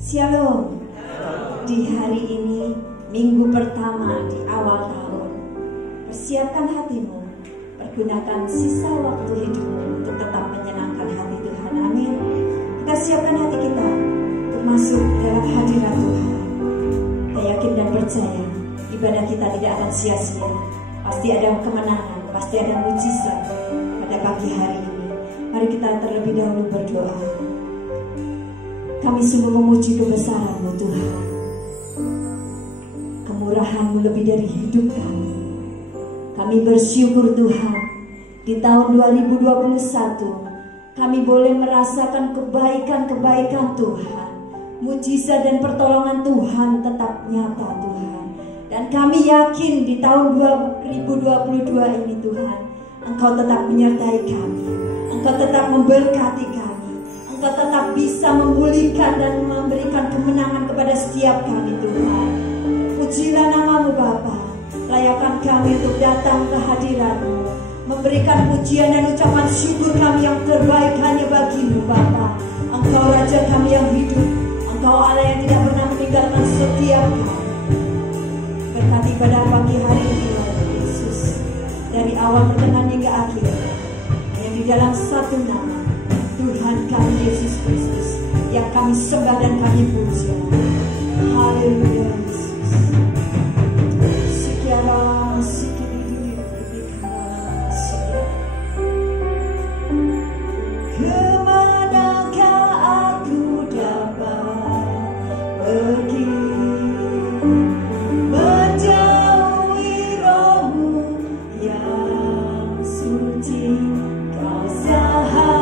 Shalom. Di hari ini, minggu pertama di awal tahun, persiapkan hatimu, pergunakan sisa waktu hidupmu untuk tetap menyenangkan hati Tuhan. Amin. Kita siapkan hati kita untuk masuk dalam hadirat Tuhan. Kita yakin dan percaya ibadah kita tidak akan sia-sia. Pasti ada kemenangan, pasti ada mujizat pada pagi hari ini. Mari kita terlebih dahulu berdoa. Kami sungguh memuji kebesaran-Mu Tuhan. Kemurahan-Mu lebih dari hidup kami. Kami bersyukur Tuhan, di tahun 2021 kami boleh merasakan kebaikan-kebaikan Tuhan. Mujizat dan pertolongan Tuhan tetap nyata Tuhan. Dan kami yakin di tahun 2022 ini Tuhan, Engkau tetap menyertai kami. Engkau tetap memberkati kami. Engkau tetap bisa memulihkan dan memberikan kemenangan kepada setiap kami Tuhan. Pujilah nama-Mu Bapa. Layakan kami untuk datang ke hadirat-Mu, memberikan pujian dan ucapan syukur kami yang terbaik hanya bagi-Mu Bapa. Engkau Raja kami yang hidup. Engkau Allah yang tidak pernah meninggalkan setiap kami. Berkati pada pagi hari ini Yesus, dari awal pertengahan hingga akhir, hanya di dalam satu nama, Tuhan kami Yesus Kristus, yang kami sembah dan kami puja. Haleluya Yesus. Sekiara sikiri berbicara sekiara. Kemanakah aku dapat pergi? Menjauhi Roh-Mu yang suci, Kau sahabat.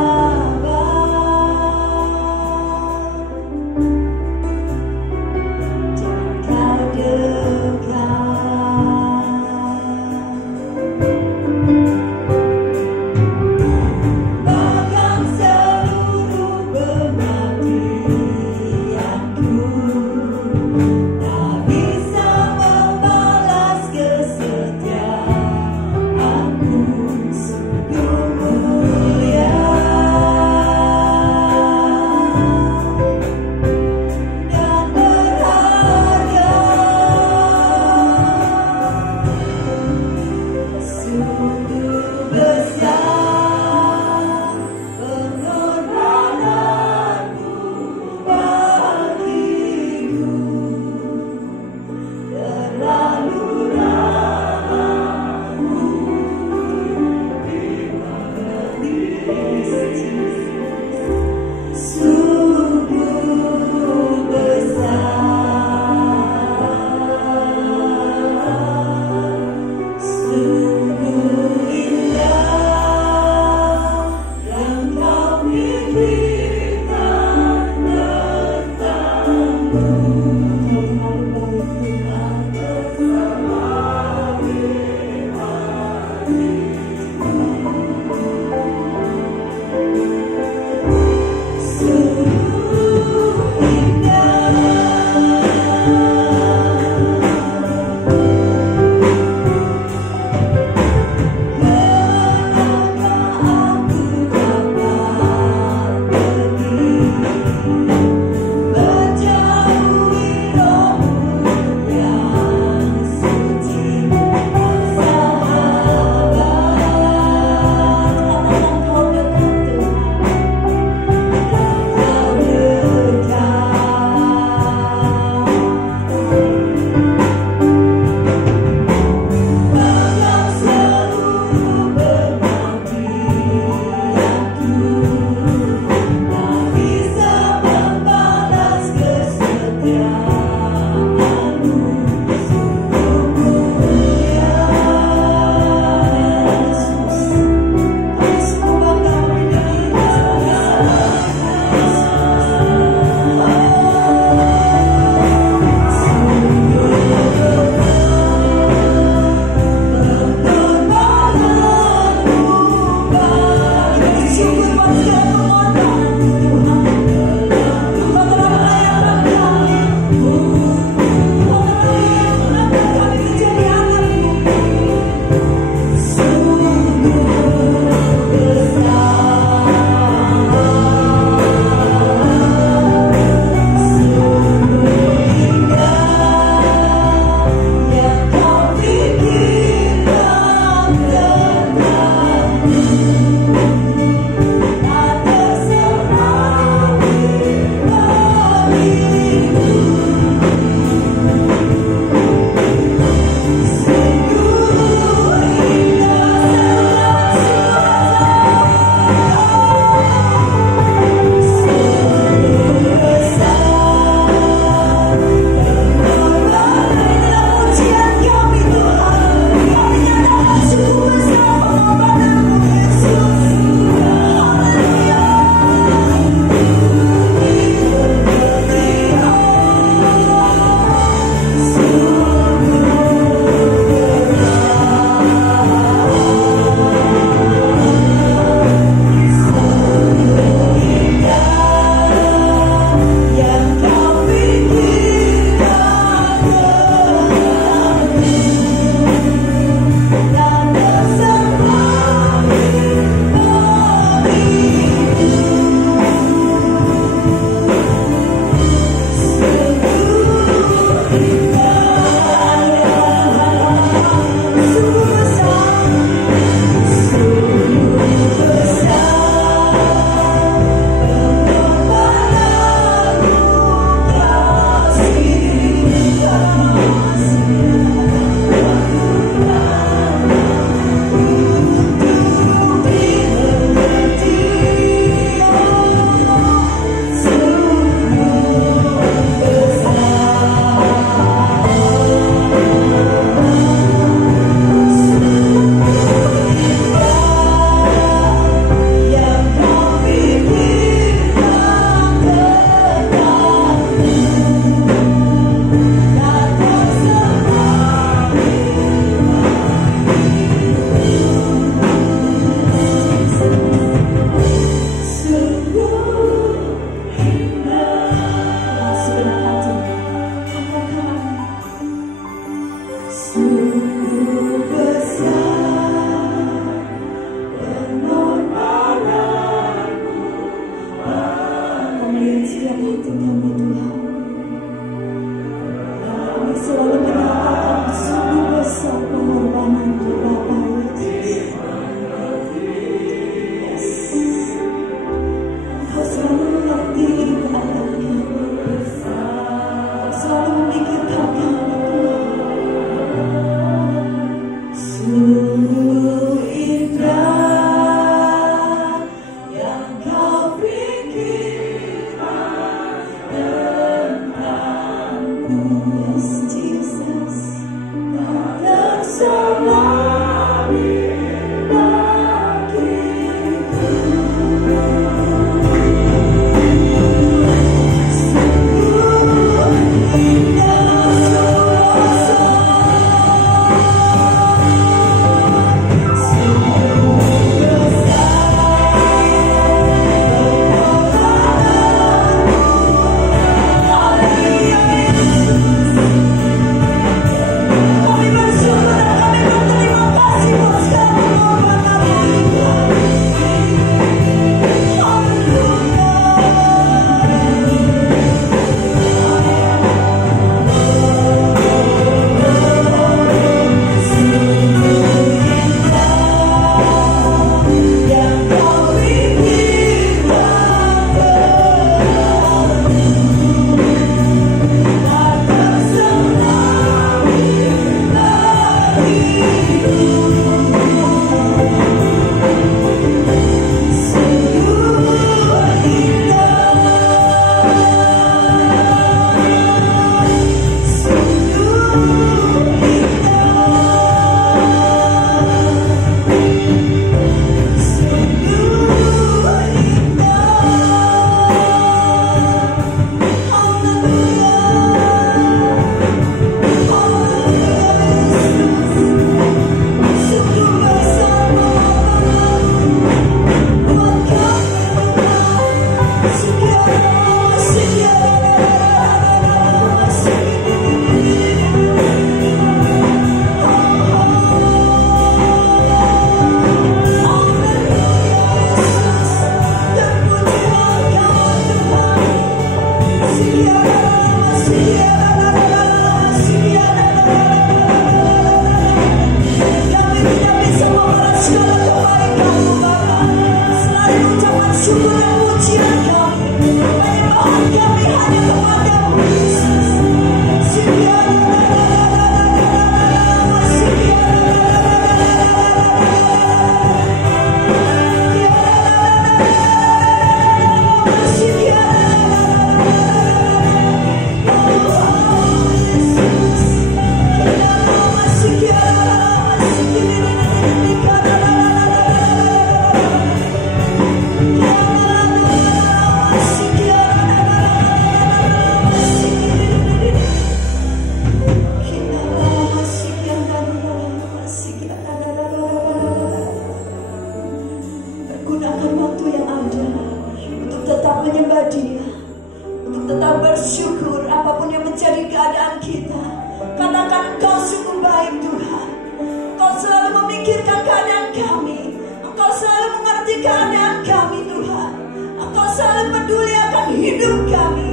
Syukur dan pujian kami, penyembahan kami hanya kepada sungguh baik Tuhan. Engkau selalu memikirkan keadaan kami. Engkau selalu mengerti keadaan kami Tuhan. Engkau selalu peduli akan hidup kami.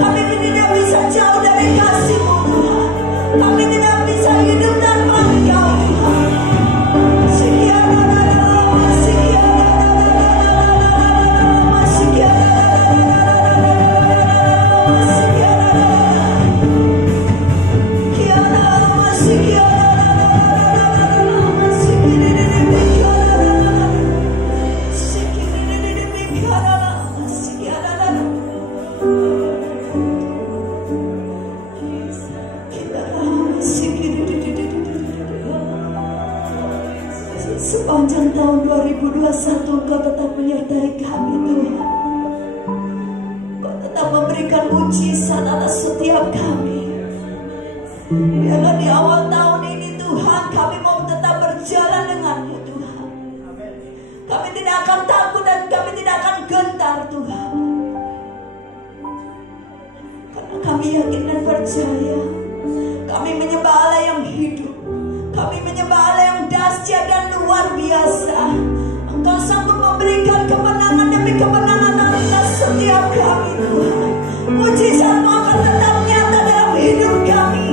Kami tidak bisa jauh dari kasih-Mu Tuhan. Kami tidak bisa hidup tanpa Engkau Tuhan. Sepanjang tahun 2021 Engkau tetap menyertai kami Tuhan. Engkau tetap memberikan mujizat atas setiap kami. Biarlah di awal tahun ini Tuhan, kami mau tetap berjalan dengan-Mu Tuhan. Kami tidak akan takut dan kami tidak akan gentar Tuhan. Karena kami yakin dan percaya kami menyembah Allah yang hidup. Kami menyembah Allah yang dahsyat dan luar biasa. Engkau sanggup memberikan kemenangan demi kemenangan atas setiap kami Tuhan. Mujizat-Mu akan tetap nyata dalam hidup kami.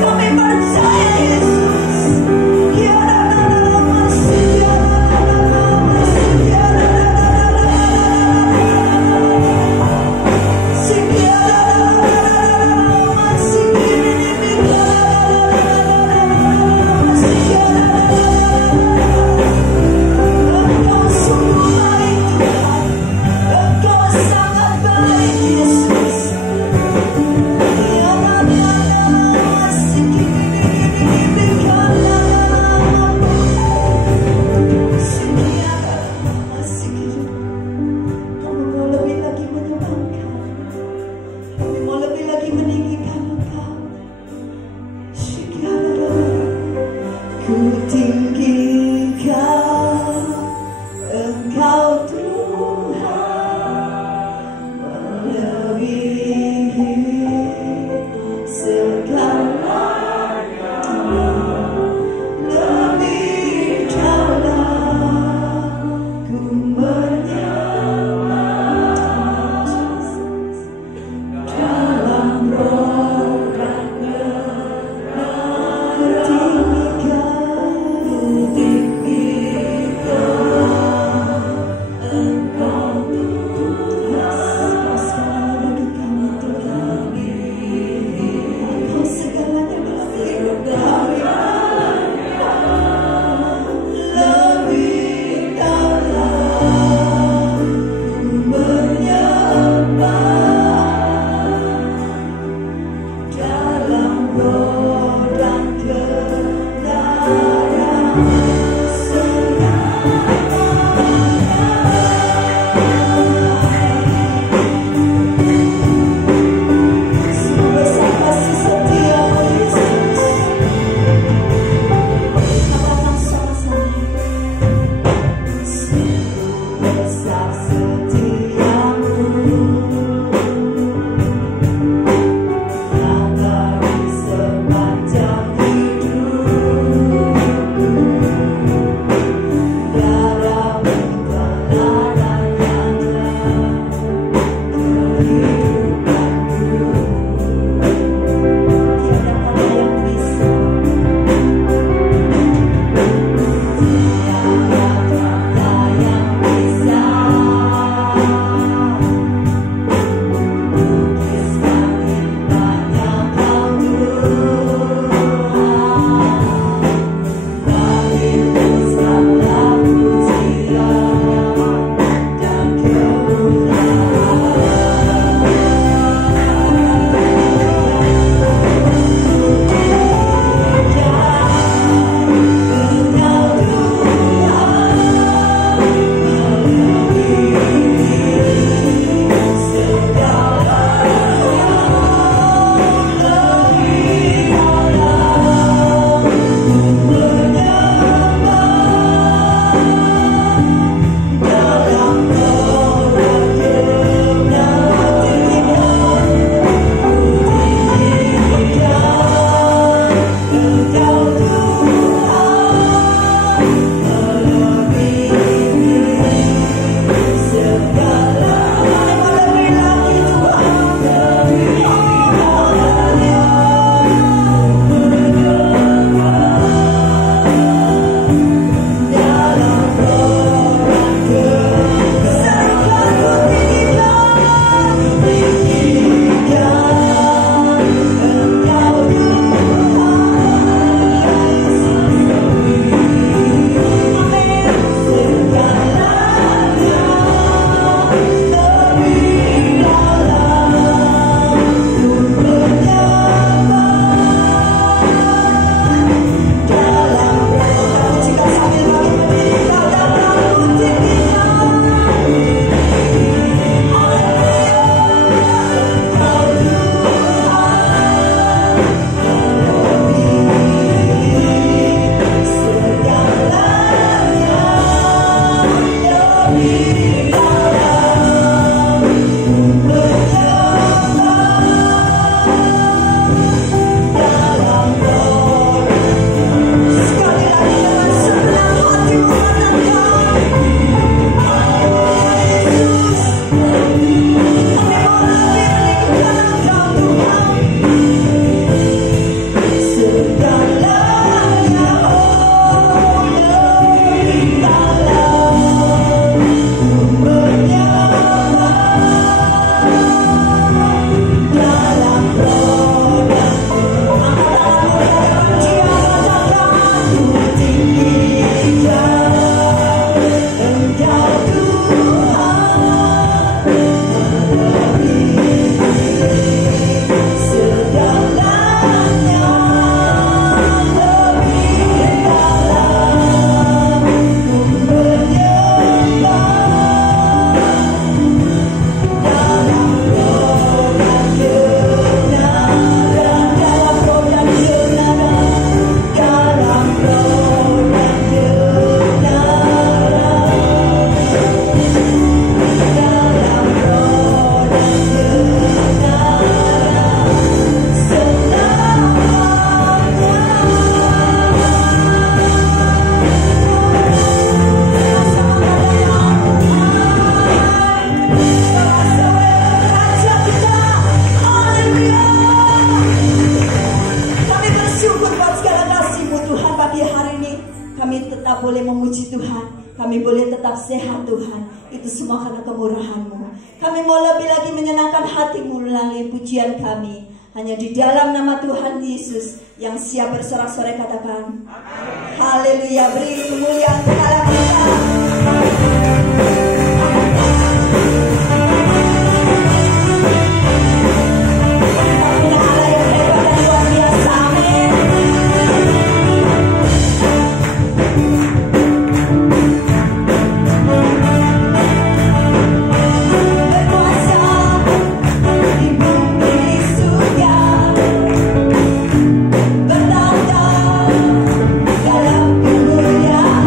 Kami percaya Yesus. Engkau sangat baik Yesus. semua karena kemurahan-Mu. Kami mau lebih lagi menyenangkan hati-Mu melalui pujian kami. Hanya di dalam nama Tuhan Yesus yang siap bersorak-sorai katakan haleluya. Beri kemuliaan kepada kita. Dalam kemuliaan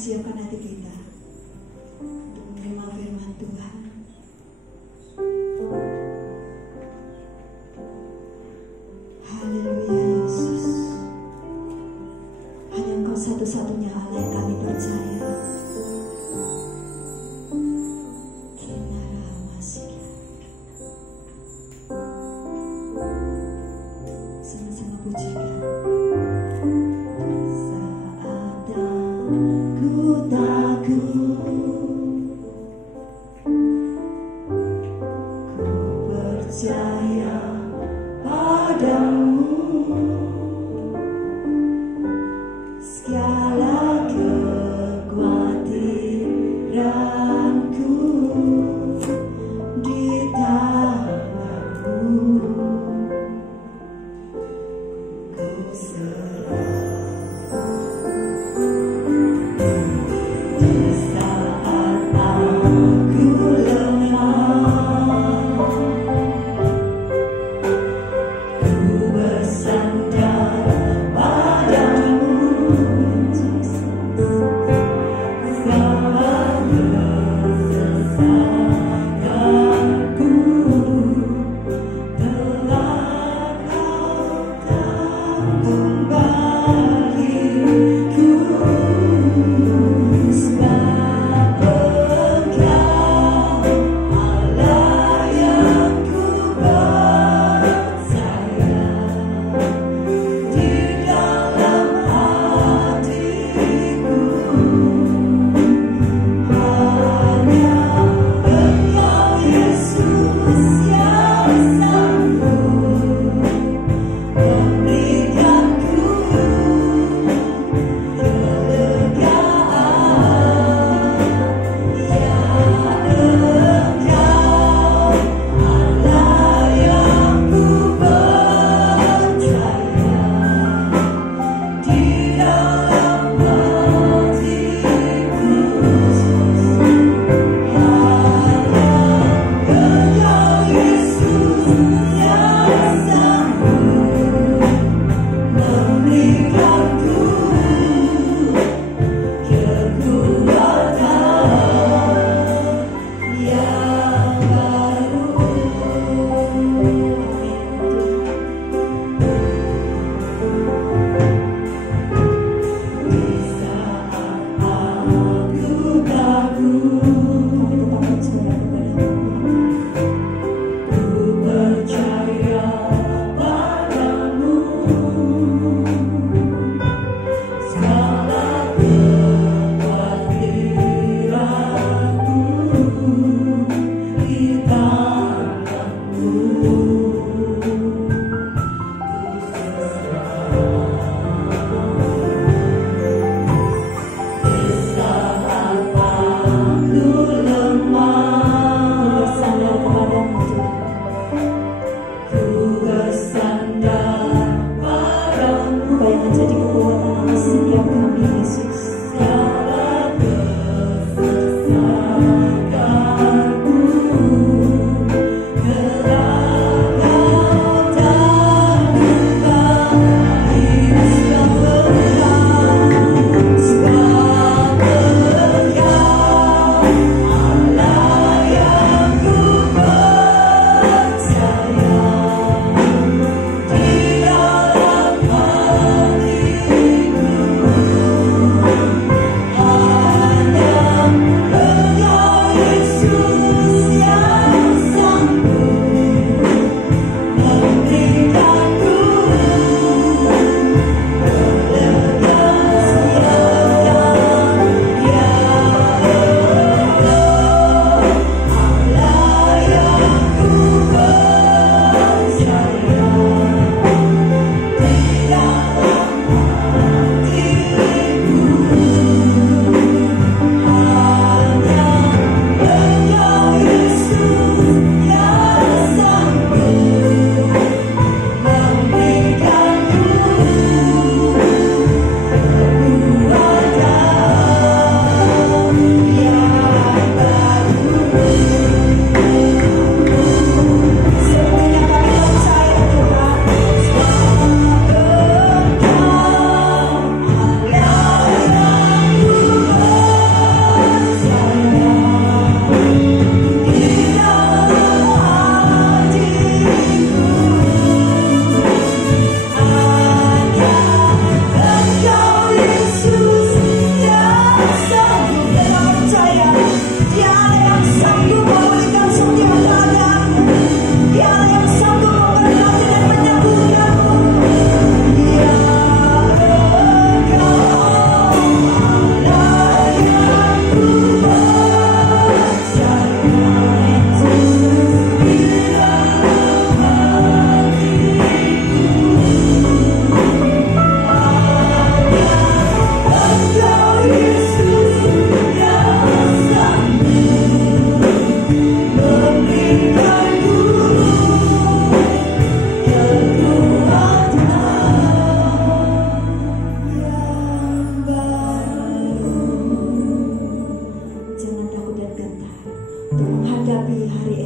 siapkan hati kita untuk menerima firman Tuhan. Haleluya Yesus. Hanya Engkau satu-satunya Allah yang kami percaya. Sama-sama pujikan. Saat aku takut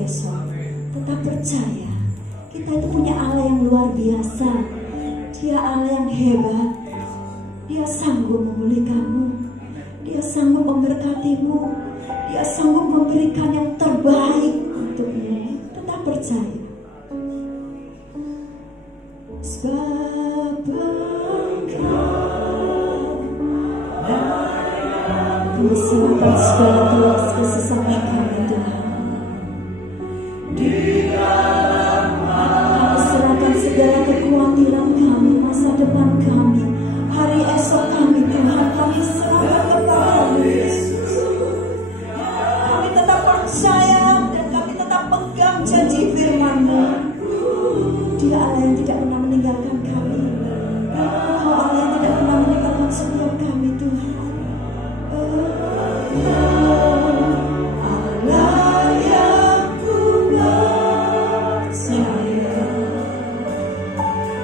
besok. Tetap percaya, kita itu punya Allah yang luar biasa. Dia Allah yang hebat. Dia sanggup memulihkanmu. Dia sanggup memberkatimu. Dia sanggup memberikan yang terbaik untukmu. Tetap percaya. Sebab kami serahkan segala tugas kesesakan kami Tuhan. Kami serahkan segala kekhawatiran kami, masa depan kami, hari esok kami Tuhan. Kami serahkan kepada-Mu Yesus. Kami tetap percaya dan kami tetap pegang janji firman-Mu. Dia Allah yang tidak pernah meninggalkan kami. Engkau Allah yang tidak pernah meninggalkan setiap kami Tuhan. Allah yang ku percaya,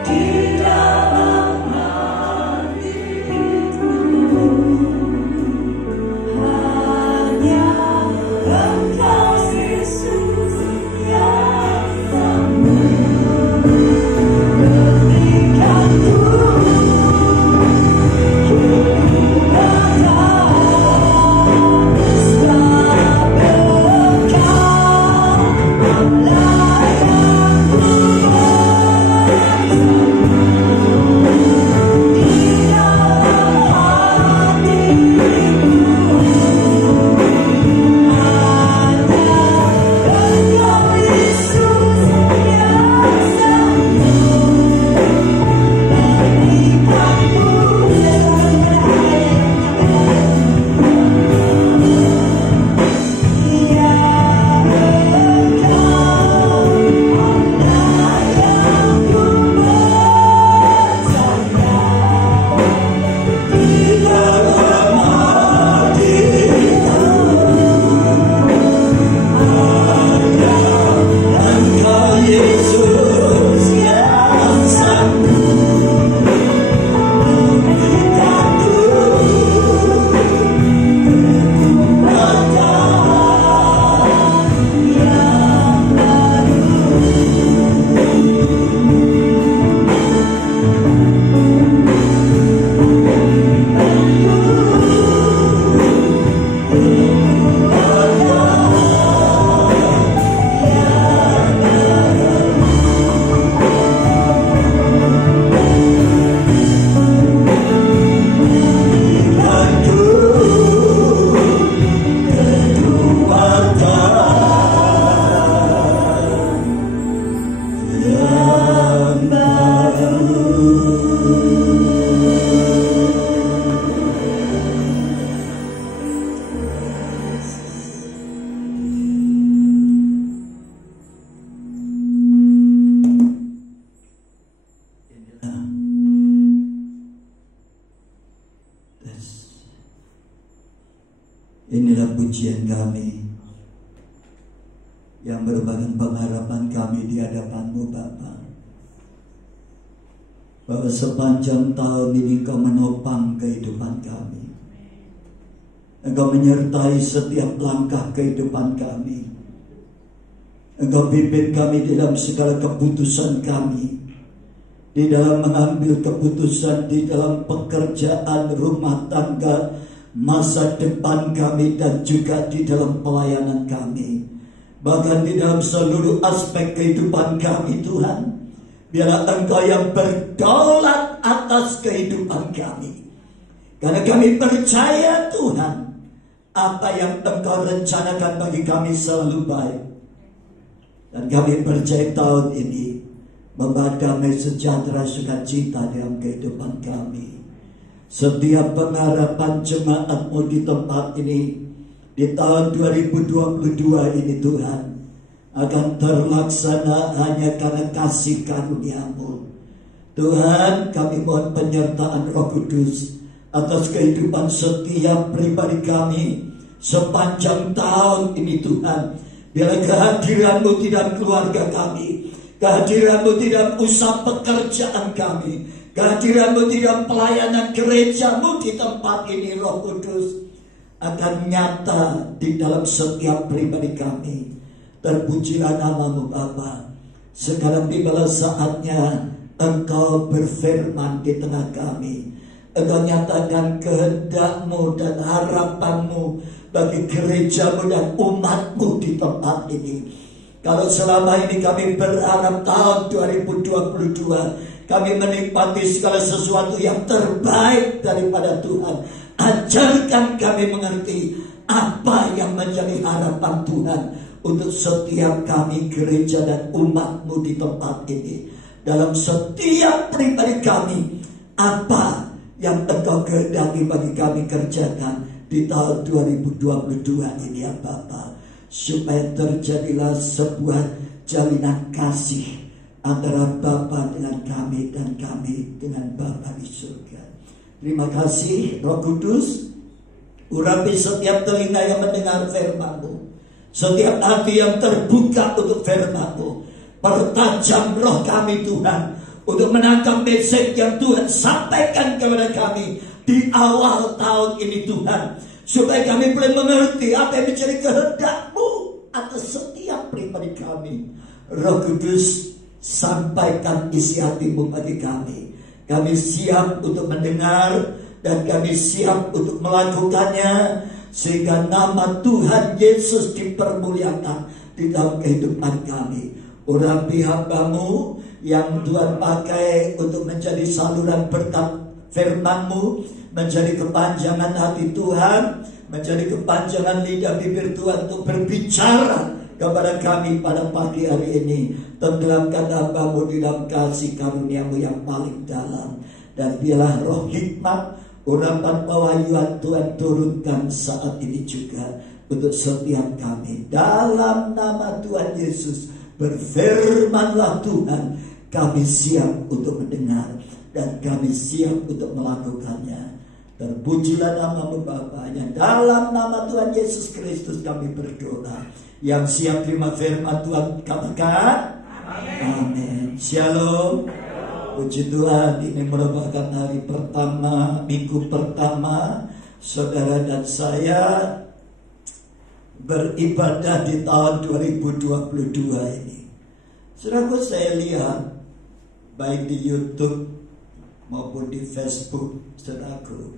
di dalam hatiku hanya Engkau Yesus yang Inilah pujian kami yang merupakan pengharapan kami di hadapan-Mu Bapa, bahwa sepanjang tahun ini Engkau menopang kehidupan kami. Engkau menyertai setiap langkah kehidupan kami. Engkau pimpin kami dalam segala keputusan kami, di dalam mengambil keputusan, di dalam pekerjaan, rumah tangga, masa depan kami, dan juga di dalam pelayanan kami, bahkan di dalam seluruh aspek kehidupan kami Tuhan. Biarlah Engkau yang berdaulat atas kehidupan kami, karena kami percaya Tuhan, apa yang Engkau rencanakan bagi kami selalu baik. Dan kami percaya tahun ini membawa damai, sejahtera, sukacita dalam kehidupan kami. Setiap pengharapan jemaat-Mu di tempat ini di tahun 2022 ini Tuhan akan terlaksana hanya karena kasih karunia-Mu. Tuhan, kami mohon penyertaan Roh Kudus atas kehidupan setiap pribadi kami sepanjang tahun ini Tuhan. Biarlah kehadiran-Mu di dalam keluarga kami, kehadiran-Mu di dalam usaha pekerjaan kami, kehadiran-Mu di dalam pelayanan gereja-Mu di tempat ini, Roh Kudus, akan nyata di dalam setiap pribadi kami. Terpujilah nama-Mu Bapa. Sekarang tibalah saatnya Engkau berfirman di tengah kami. Engkau nyatakan kehendak-Mu dan harapan-Mu bagi gereja-Mu dan umat-Mu di tempat ini. Kalau selama ini kami berharap tahun 2022 kami menikmati segala sesuatu yang terbaik daripada Tuhan, ajarkan kami mengerti apa yang menjadi harapan Tuhan untuk setiap kami gereja dan umat-Mu di tempat ini. Dalam setiap pribadi kami, apa yang Engkau kehendaki bagi kami kerjakan di tahun 2022 ini ya Bapa, supaya terjadilah sebuah jalinan kasih antara Bapa dengan kami dan kami dengan Bapa di surga. Terima kasih Roh Kudus, urapi setiap telinga yang mendengar firman-Mu, setiap hati yang terbuka untuk firman-Mu. Pertajam roh kami Tuhan untuk menangkap message yang Tuhan sampaikan kepada kami di awal tahun ini Tuhan, supaya kami boleh mengerti apa yang menjadi kehendak-Mu atas setiap pribadi kami. Roh Kudus, sampaikan isi hati-Mu bagi kami. Kami siap untuk mendengar dan kami siap untuk melakukannya, sehingga nama Tuhan Yesus dipermuliakan di dalam kehidupan kami. Urapi hamba-Mu yang Tuhan pakai untuk menjadi saluran berkat firman-Mu, menjadi kepanjangan hati Tuhan, menjadi kepanjangan lidah bibir Tuhan untuk berbicara kepada kami pada pagi hari ini. Tenggelamkan hamba-Mu di dalam kasih karunia-Mu yang paling dalam, dan biarlah roh hikmat, urapan pewahyuan Tuhan turunkan saat ini juga untuk setiap kami. Dalam nama Tuhan Yesus, berfirmanlah Tuhan, kami siap untuk mendengar dan kami siap untuk melakukannya. Terpujilah nama-Mu Bapa. Dalam nama Tuhan Yesus Kristus kami berdoa. Yang siap terima firman Tuhan katakan amin. Shalom. Puji Tuhan, ini merupakan hari pertama, minggu pertama saudara dan saya beribadah di tahun 2022 ini. Saudaraku, saya lihat baik di YouTube maupun di Facebook, saudaraku,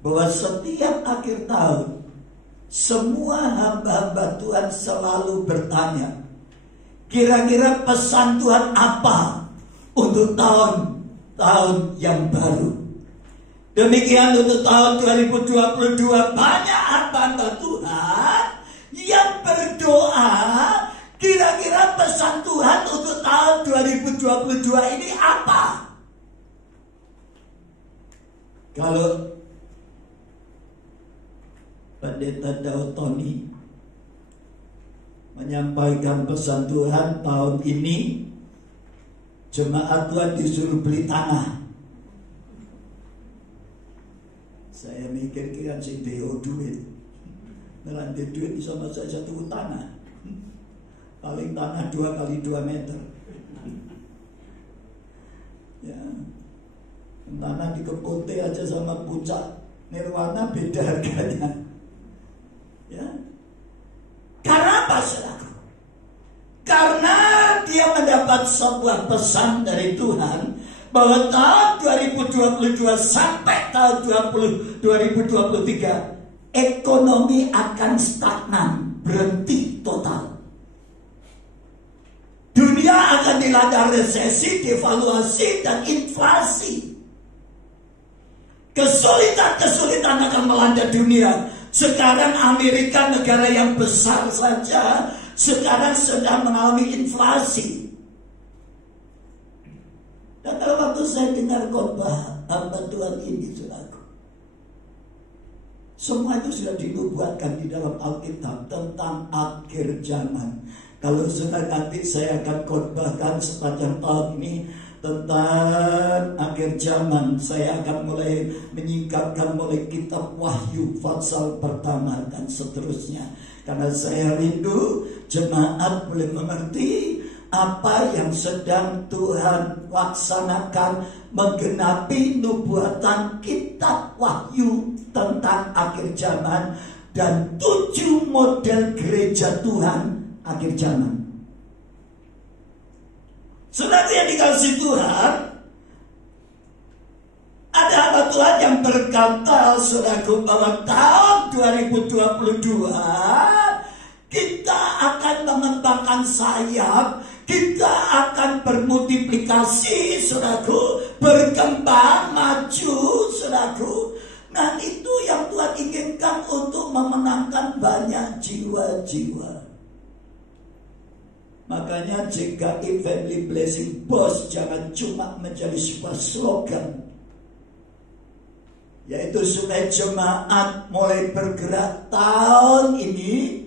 bahwa setiap akhir tahun semua hamba-hamba Tuhan selalu bertanya, kira-kira pesan Tuhan apa untuk tahun yang baru. Demikian untuk tahun 2022, banyak hamba Tuhan yang berdoa, kira-kira pesan Tuhan untuk tahun 2022 ini apa? Kalau Pendeta Daud Tony menyampaikan pesan Tuhan tahun ini, jemaat Tuhan disuruh beli tanah. Saya mikir kira si Deo duit, melantai duit sama saya satu tanah, paling tanah 2 kali 2 meter. Ya, tanah di Keponte aja sama Puncak Nirwana beda harganya. Ya, karena apa, saudara? Karena dia mendapat sebuah pesan dari Tuhan bahwa tahun 2022 sampai tahun 2023 ekonomi akan stagnan, berhenti total. Dunia akan dilanda resesi, devaluasi, dan inflasi. Kesulitan akan melanda dunia. Sekarang Amerika, negara yang besar saja, sekarang sedang mengalami inflasi. Dan kalau waktu saya dengar khotbah hamba Tuhan ini, saudaraku, semua itu sudah dinubuatkan di dalam Alkitab tentang akhir zaman. Kalau sudah nanti saya akan khotbahkan sepanjang tahun ini tentang akhir zaman. Saya akan mulai menyingkapkan mulai kitab Wahyu pasal pertama dan seterusnya. Karena saya rindu jemaat boleh mengerti apa yang sedang Tuhan laksanakan, menggenapi nubuatan kitab Wahyu tentang akhir zaman dan 7 model gereja Tuhan akhir zaman. Saudara yang dikasih Tuhan, ada hamba Tuhan yang berkata, saudaraku, bahwa tahun 2022 kita akan mengembangkan sayap, kita akan bermultiplikasi, saudaraku, berkembang, maju, saudaraku. Nah, itu yang Tuhan inginkan untuk memenangkan banyak jiwa-jiwa. Makanya JKI Family Blessing Boss jangan cuma menjadi sebuah slogan, yaitu supaya jemaat mulai bergerak tahun ini,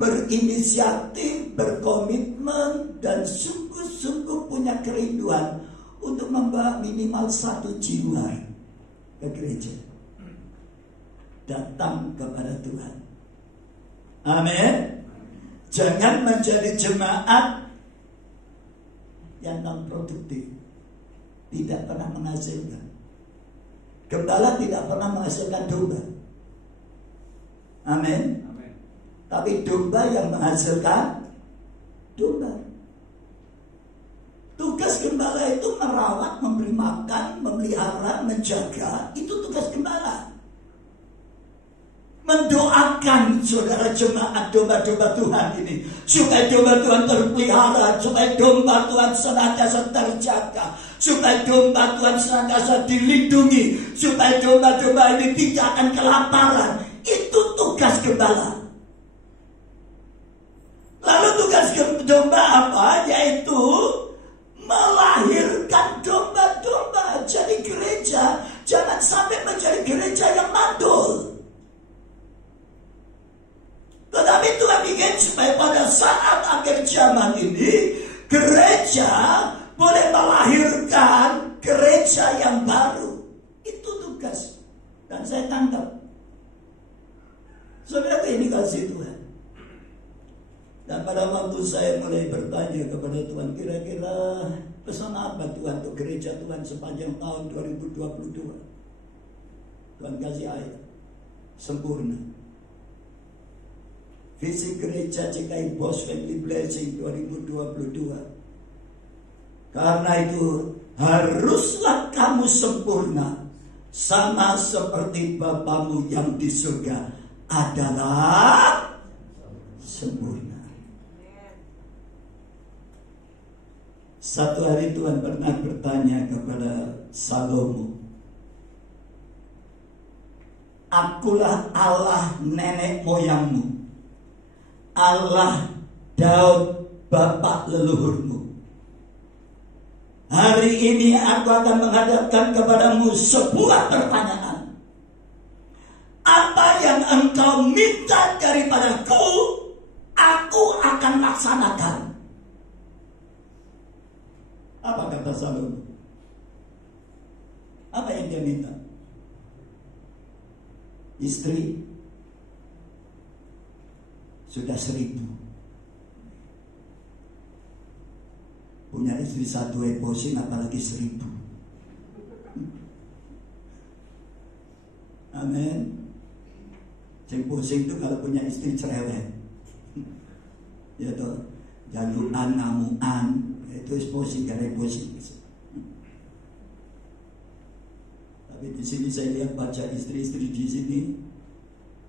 berinisiatif, berkomitmen, dan sungguh-sungguh punya kerinduan untuk membawa minimal 1 jiwa ke gereja, datang kepada Tuhan. Amin. Jangan menjadi jemaat yang non produktif, tidak pernah menghasilkan. Gembala tidak pernah menghasilkan domba. Amin. Tapi domba yang menghasilkan domba. Tugas gembala itu merawat, memberi makan, memelihara, menjaga. Itu tugas gembala. Mendoakan saudara jemaat domba-domba Tuhan ini, supaya domba Tuhan terpelihara, supaya domba Tuhan senantiasa terjaga, supaya domba Tuhan senantiasa dilindungi, supaya domba-domba ini tidak akan kelaparan. Itu tugas gembala. Lalu tugas domba apa? Yaitu melahirkan domba-domba. Jadi gereja jangan sampai menjadi gereja yang mandul. Tetapi Tuhan ingin supaya pada saat akhir zaman ini, gereja boleh melahirkan gereja yang baru. Itu tugas. Dan saya tangkap. Saudara, ini kasih Tuhan. Dan pada waktu saya mulai bertanya kepada Tuhan, kira-kira pesan apa Tuhan untuk gereja Tuhan sepanjang tahun 2022? Tuhan kasih ayat sempurna. Visi gereja JKI Boss Family Blessing 2022. Karena itu haruslah kamu sempurna, sama seperti Bapamu yang di surga adalah sempurna. Satu hari Tuhan pernah bertanya kepada Salomo, akulah Allah nenek moyangmu, Allah Daud bapak leluhurmu. Hari ini aku akan menghadapkan kepadamu sebuah pertanyaan. Apa yang engkau minta daripadaku, aku akan laksanakan. Apa kata Salomo? Apa yang dia minta? Istri sudah 1000. Punya istri 1 pusing, apalagi 1000. Amin. Yang pusing itu kalau punya istri cerewet, ya toh, jaluan, ngamuan, itu pusing, gara pusing. Tapi di sini saya lihat baca istri-istri di sini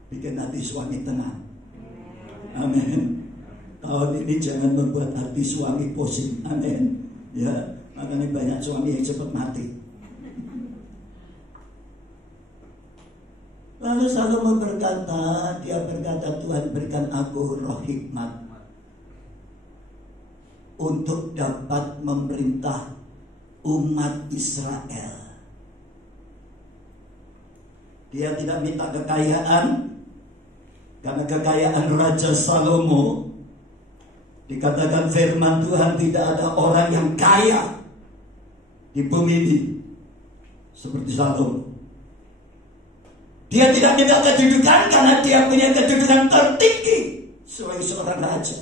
bikin hati suami tenang. Amin. Tahun ini jangan membuat hati suami pusing. Amin. Ya, makanya banyak suami yang cepat mati. Lalu Salomo berkata, dia berkata, Tuhan berikan aku roh hikmat untuk dapat memerintah umat Israel. Dia tidak minta kekayaan, karena kekayaan Raja Salomo, dikatakan firman Tuhan, tidak ada orang yang kaya di bumi ini seperti Salomo. Dia tidak minta kedudukan karena dia punya kedudukan tertinggi sebagai seorang raja.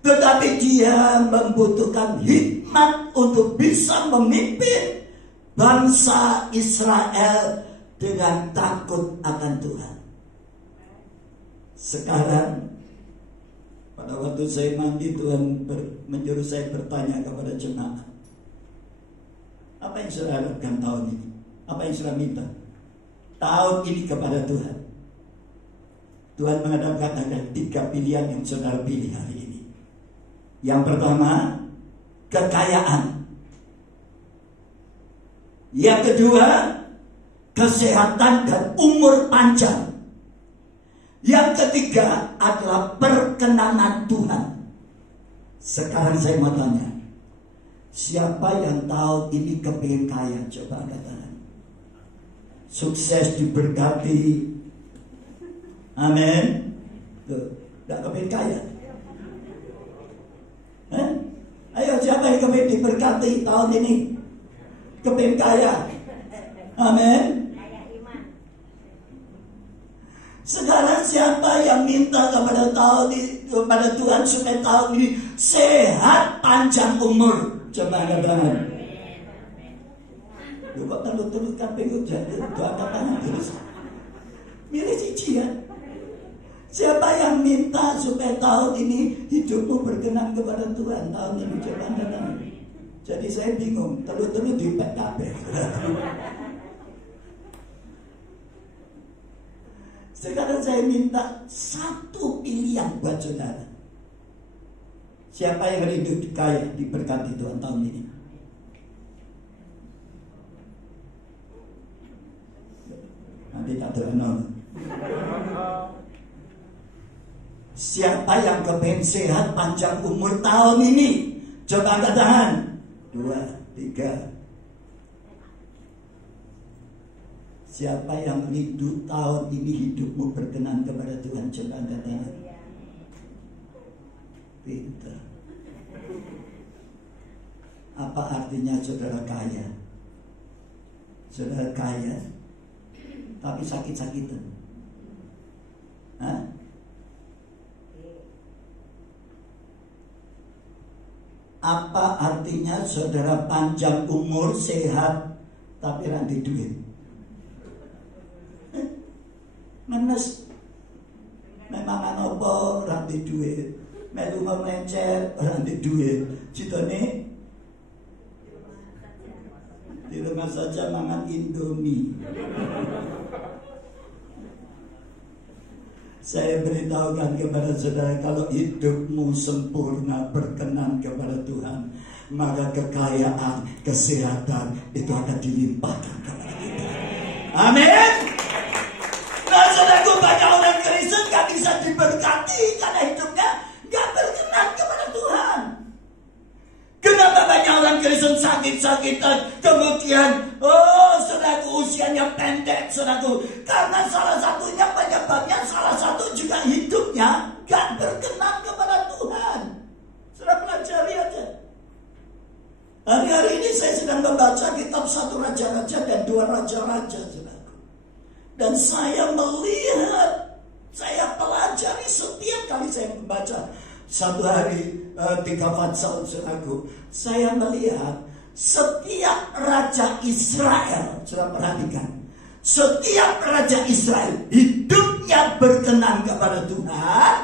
Tetapi dia membutuhkan hikmat untuk bisa memimpin bangsa Israel dengan takut akan Tuhan. Sekarang Pada waktu saya mandi, Tuhan menyuruh saya bertanya kepada jemaat, apa yang saudara harapkan tahun ini? Apa yang saudara minta tahun ini kepada Tuhan? Tuhan mengatakan ada 3 pilihan yang saudara pilih hari ini. Yang pertama, kekayaan. Yang kedua, kesehatan dan umur panjang. Yang ketiga adalah perkenanan Tuhan. Sekarang saya mau tanya, siapa yang tahun ini kepingin kaya? Coba angkat tangan. Sukses, diberkati. Amin. Tuh, gak kepingin kaya? Ayo, siapa yang kepingin diberkati tahun ini? Kepingin kaya? Amin. Sekarang siapa yang minta kepada Tuhan supaya tahun ini sehat, panjang umur? Coba angkat tangan. Lu kok terlalu kaping jadi angkat tangan terus. Milih cici ya. Siapa yang minta supaya tahun ini hidupmu berkenan kepada Tuhan tahun ini? Coba angkat tangan. Jadi saya bingung, terlalu di PKP. Sekarang saya minta satu pilihan buat saudara. Siapa yang rindu kaya diberkati Tuhan tahun ini? Nanti tak terkenal. Siapa yang kepengen sehat panjang umur tahun ini? Coba angkat tangan. 2, 3. Siapa yang rindu tahun ini hidupmu berkenan kepada Tuhan? Coba angkat tangan. Pintar. Apa artinya saudara kaya? Saudara kaya tapi sakit-sakitan. Hah? Apa artinya saudara panjang umur, sehat tapi ranti duit? Menes memang apa ranti duit, melu melencer ranti duit. Citone di rumah saja mangan Indomie. Saya beritahukan kepada saudara, kalau hidupmu sempurna berkenan kepada Tuhan, maka kekayaan, kesehatan itu akan dilimpahkan kepada kita. Amin. Nah, saudaraku, banyak orang Kristen gak bisa diberkati karena hidupnya gak berkenan kepada Tuhan. Kenapa banyak orang Kristen sakit-sakitan, kemudian saudaraku usianya pendek, saudaraku? Karena salah satunya penyebabnya, salah satu juga hidupnya gak berkenan kepada Tuhan. Saudara pelajari aja. Hari-hari ini saya sedang membaca kitab 1 Raja-Raja dan 2 Raja-Raja, saudaraku. Dan saya melihat, saya pelajari setiap kali saya membaca. Satu hari 3 Fatsal, saudaraku, saya melihat setiap raja Israel, saudara perhatikan, setiap raja Israel hidupnya berkenan kepada Tuhan,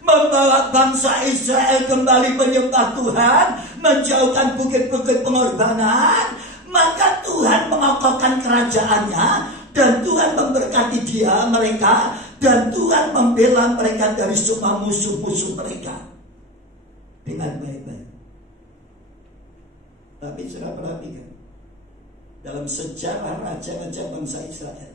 membawa bangsa Israel kembali menyembah Tuhan, menjauhkan bukit-bukit pengorbanan, maka Tuhan mengokohkan kerajaannya, dan Tuhan memberkati mereka, dan Tuhan membela mereka dari semua musuh-musuh mereka. Dengan baik-baik. Tapi sudah perhatikan, dalam sejarah raja-raja bangsa Israel,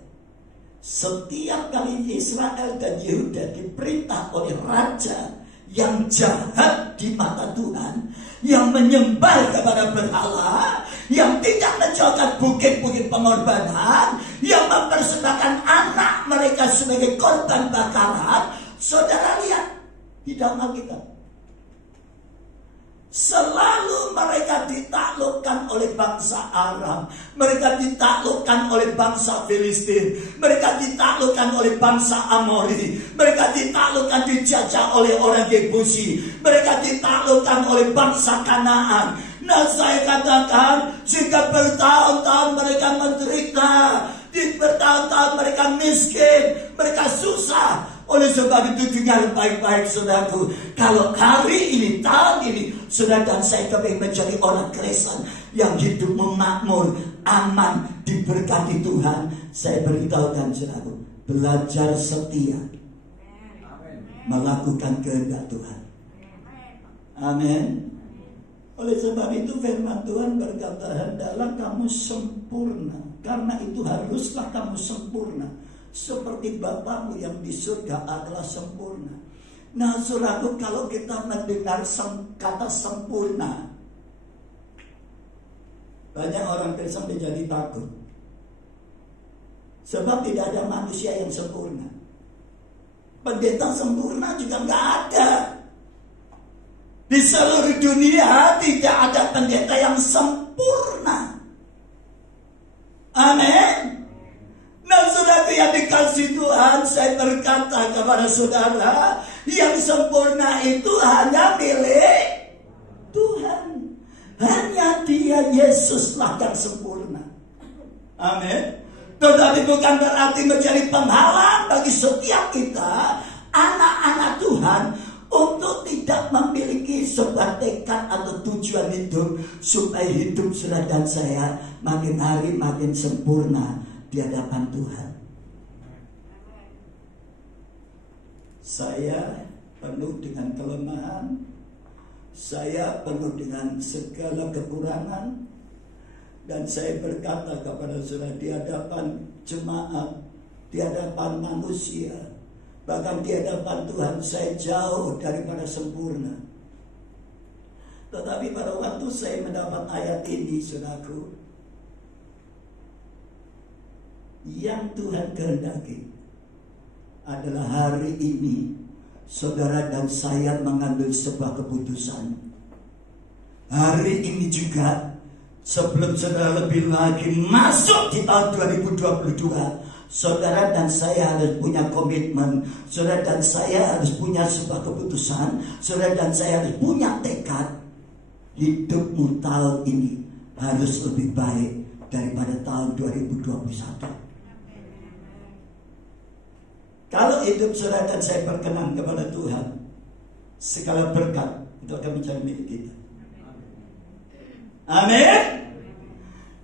setiap kali Israel dan Yehuda diperintah oleh raja yang jahat di mata Tuhan, yang menyembah kepada berhala, yang tidak menjauhkan bukit-bukit pengorbanan, yang mempersembahkan anak mereka sebagai korban bakaran, saudara lihat di dalam Alkitab, selalu mereka ditaklukkan oleh bangsa Aram, mereka ditaklukkan oleh bangsa Filistin, mereka ditaklukkan oleh bangsa Amori, mereka ditaklukkan, dijajah oleh orang Yebusi, mereka ditaklukkan oleh bangsa Kanaan. Nah, saya katakan, jika bertahun-tahun mereka menderita, bertahun-tahun mereka miskin, mereka susah, Oleh sebab itu dengar baik-baik saudaraku. Kalau hari ini, tahun ini, saudara dan saya kepingin menjadi orang Kristen yang hidup makmur, aman, diberkati Tuhan. Saya beritahukan saudaraku, belajar setia melakukan kehendak Tuhan. Amin. Oleh sebab itu firman Tuhan berkata, hendaklah kamu sempurna. Karena itu haruslah kamu sempurna, seperti Bapamu yang di surga adalah sempurna. Nah saudaraku, kalau kita mendengar kata sempurna, banyak orang Kristen menjadi takut. Sebab tidak ada manusia yang sempurna. Pendeta sempurna juga nggak ada. Di seluruh dunia tidak ada pendeta yang sempurna. Amin. Nah saudara yang dikasih Tuhan, saya berkata kepada saudara, yang sempurna itu hanya milik Tuhan. Hanya Dia, Yesuslah yang sempurna. Amin. Tetapi bukan berarti menjadi penghalang bagi setiap kita, anak-anak Tuhan, untuk tidak memiliki sebuah tekad atau tujuan hidup, supaya hidup saudara dan saya makin hari makin sempurna di hadapan Tuhan. Saya penuh dengan kelemahan, saya penuh dengan segala kekurangan. Dan saya berkata kepada saudara, di hadapan jemaat, di hadapan manusia, bahkan di hadapan Tuhan, saya jauh daripada sempurna. Tetapi pada waktu saya mendapat ayat ini, saudaraku, yang Tuhan kehendaki adalah hari ini saudara dan saya mengambil sebuah keputusan. Hari ini juga, sebelum saudara lebih lagi masuk di tahun 2022, saudara dan saya harus punya komitmen. Saudara dan saya harus punya sebuah keputusan. Saudara dan saya harus punya tekad. Hidupmu tahun ini harus lebih baik daripada tahun 2021. Kalau hidup saudara dan saya berkenan kepada Tuhan, segala berkat itu akan menjadi milik kita. Amin.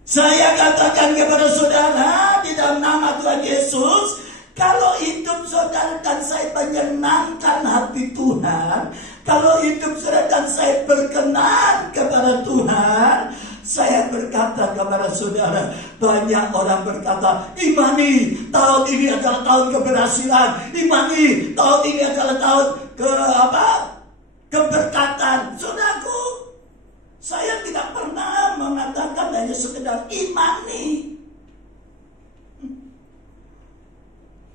Saya katakan kepada saudara di dalam nama Tuhan Yesus, kalau hidup saudara dan saya menyenangkan hati Tuhan, kalau hidup saudara dan saya berkenan kepada Tuhan, saya berkata kepada saudara, banyak orang berkata, imani tahun ini adalah tahun keberhasilan, imani tahun ini adalah tahun keberkatan. Saudaraku, saya tidak pernah mengatakan hanya sekedar imani.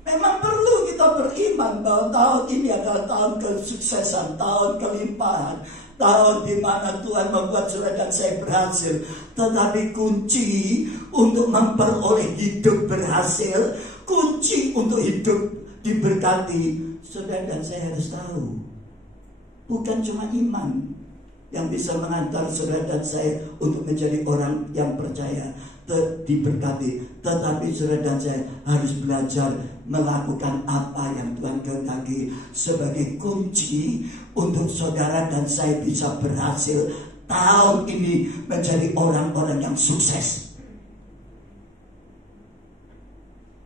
Memang perlu kita beriman bahwa tahun ini adalah tahun kesuksesan, tahun kelimpahan, tahun di mana Tuhan membuat saudara dan saya berhasil. Tetapi kunci untuk memperoleh hidup berhasil, kunci untuk hidup diberkati, saudara dan saya harus tahu, bukan cuma iman yang bisa mengantar saudara dan saya untuk menjadi orang yang percaya, diberkati. Tetapi saudara dan saya harus belajar melakukan apa yang Tuhan kehendaki sebagai kunci untuk saudara dan saya bisa berhasil tahun ini menjadi orang-orang yang sukses.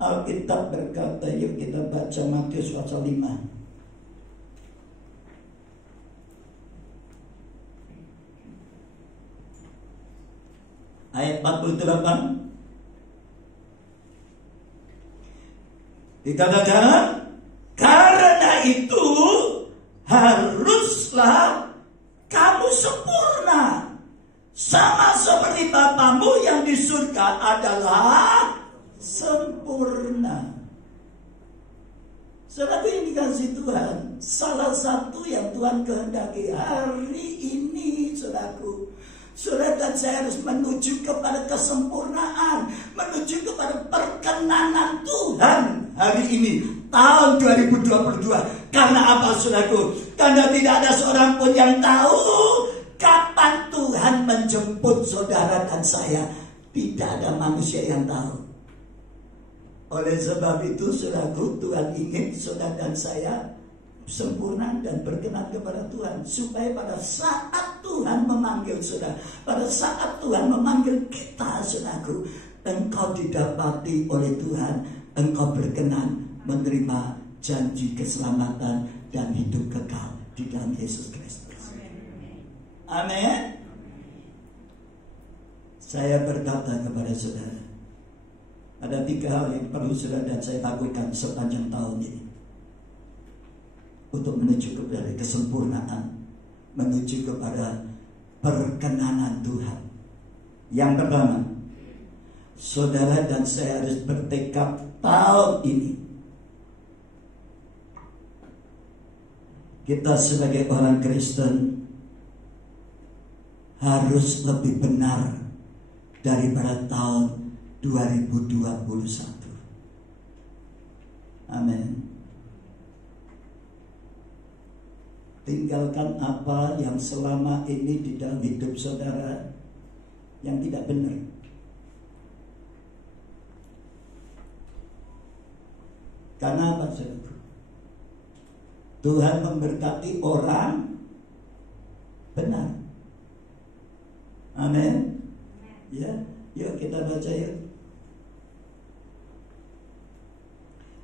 Alkitab berkata, yuk kita baca Matius pasal 5. Ayat 48. Dikatakan, karena itu haruslah kamu sempurna, sama seperti Bapamu yang di surga adalah sempurna. Saudara yang dikasih Tuhan, salah satu yang Tuhan kehendaki hari ini, saudaraku, saudara dan saya harus menuju kepada kesempurnaan, menuju kepada perkenanan Tuhan hari ini, tahun 2022. Karena apa saudaraku? Karena tidak ada seorang pun yang tahu kapan Tuhan menjemput saudara dan saya. Tidak ada manusia yang tahu. Oleh sebab itu, saudaraku, Tuhan ingin saudara dan saya sempurna dan berkenan kepada Tuhan, supaya pada saat Tuhan memanggil saudara, pada saat Tuhan memanggil kita, saudaraku, engkau didapati oleh Tuhan, engkau berkenan menerima janji keselamatan dan hidup kekal di dalam Yesus Kristus. Amin. Saya berkata kepada saudara, ada 3 hal yang perlu saudara dan saya lakukan sepanjang tahun ini untuk menuju kepada kesempurnaan, menuju kepada perkenanan Tuhan. Yang pertama, saudara dan saya harus bertekad tahun ini kita sebagai orang Kristen harus lebih benar daripada tahun 2021. Amin. Tinggalkan apa yang selama ini di dalam hidup saudara yang tidak benar. Karena apa, saudara? Tuhan memberkati orang benar. Amin. Ya, yuk kita baca yuk.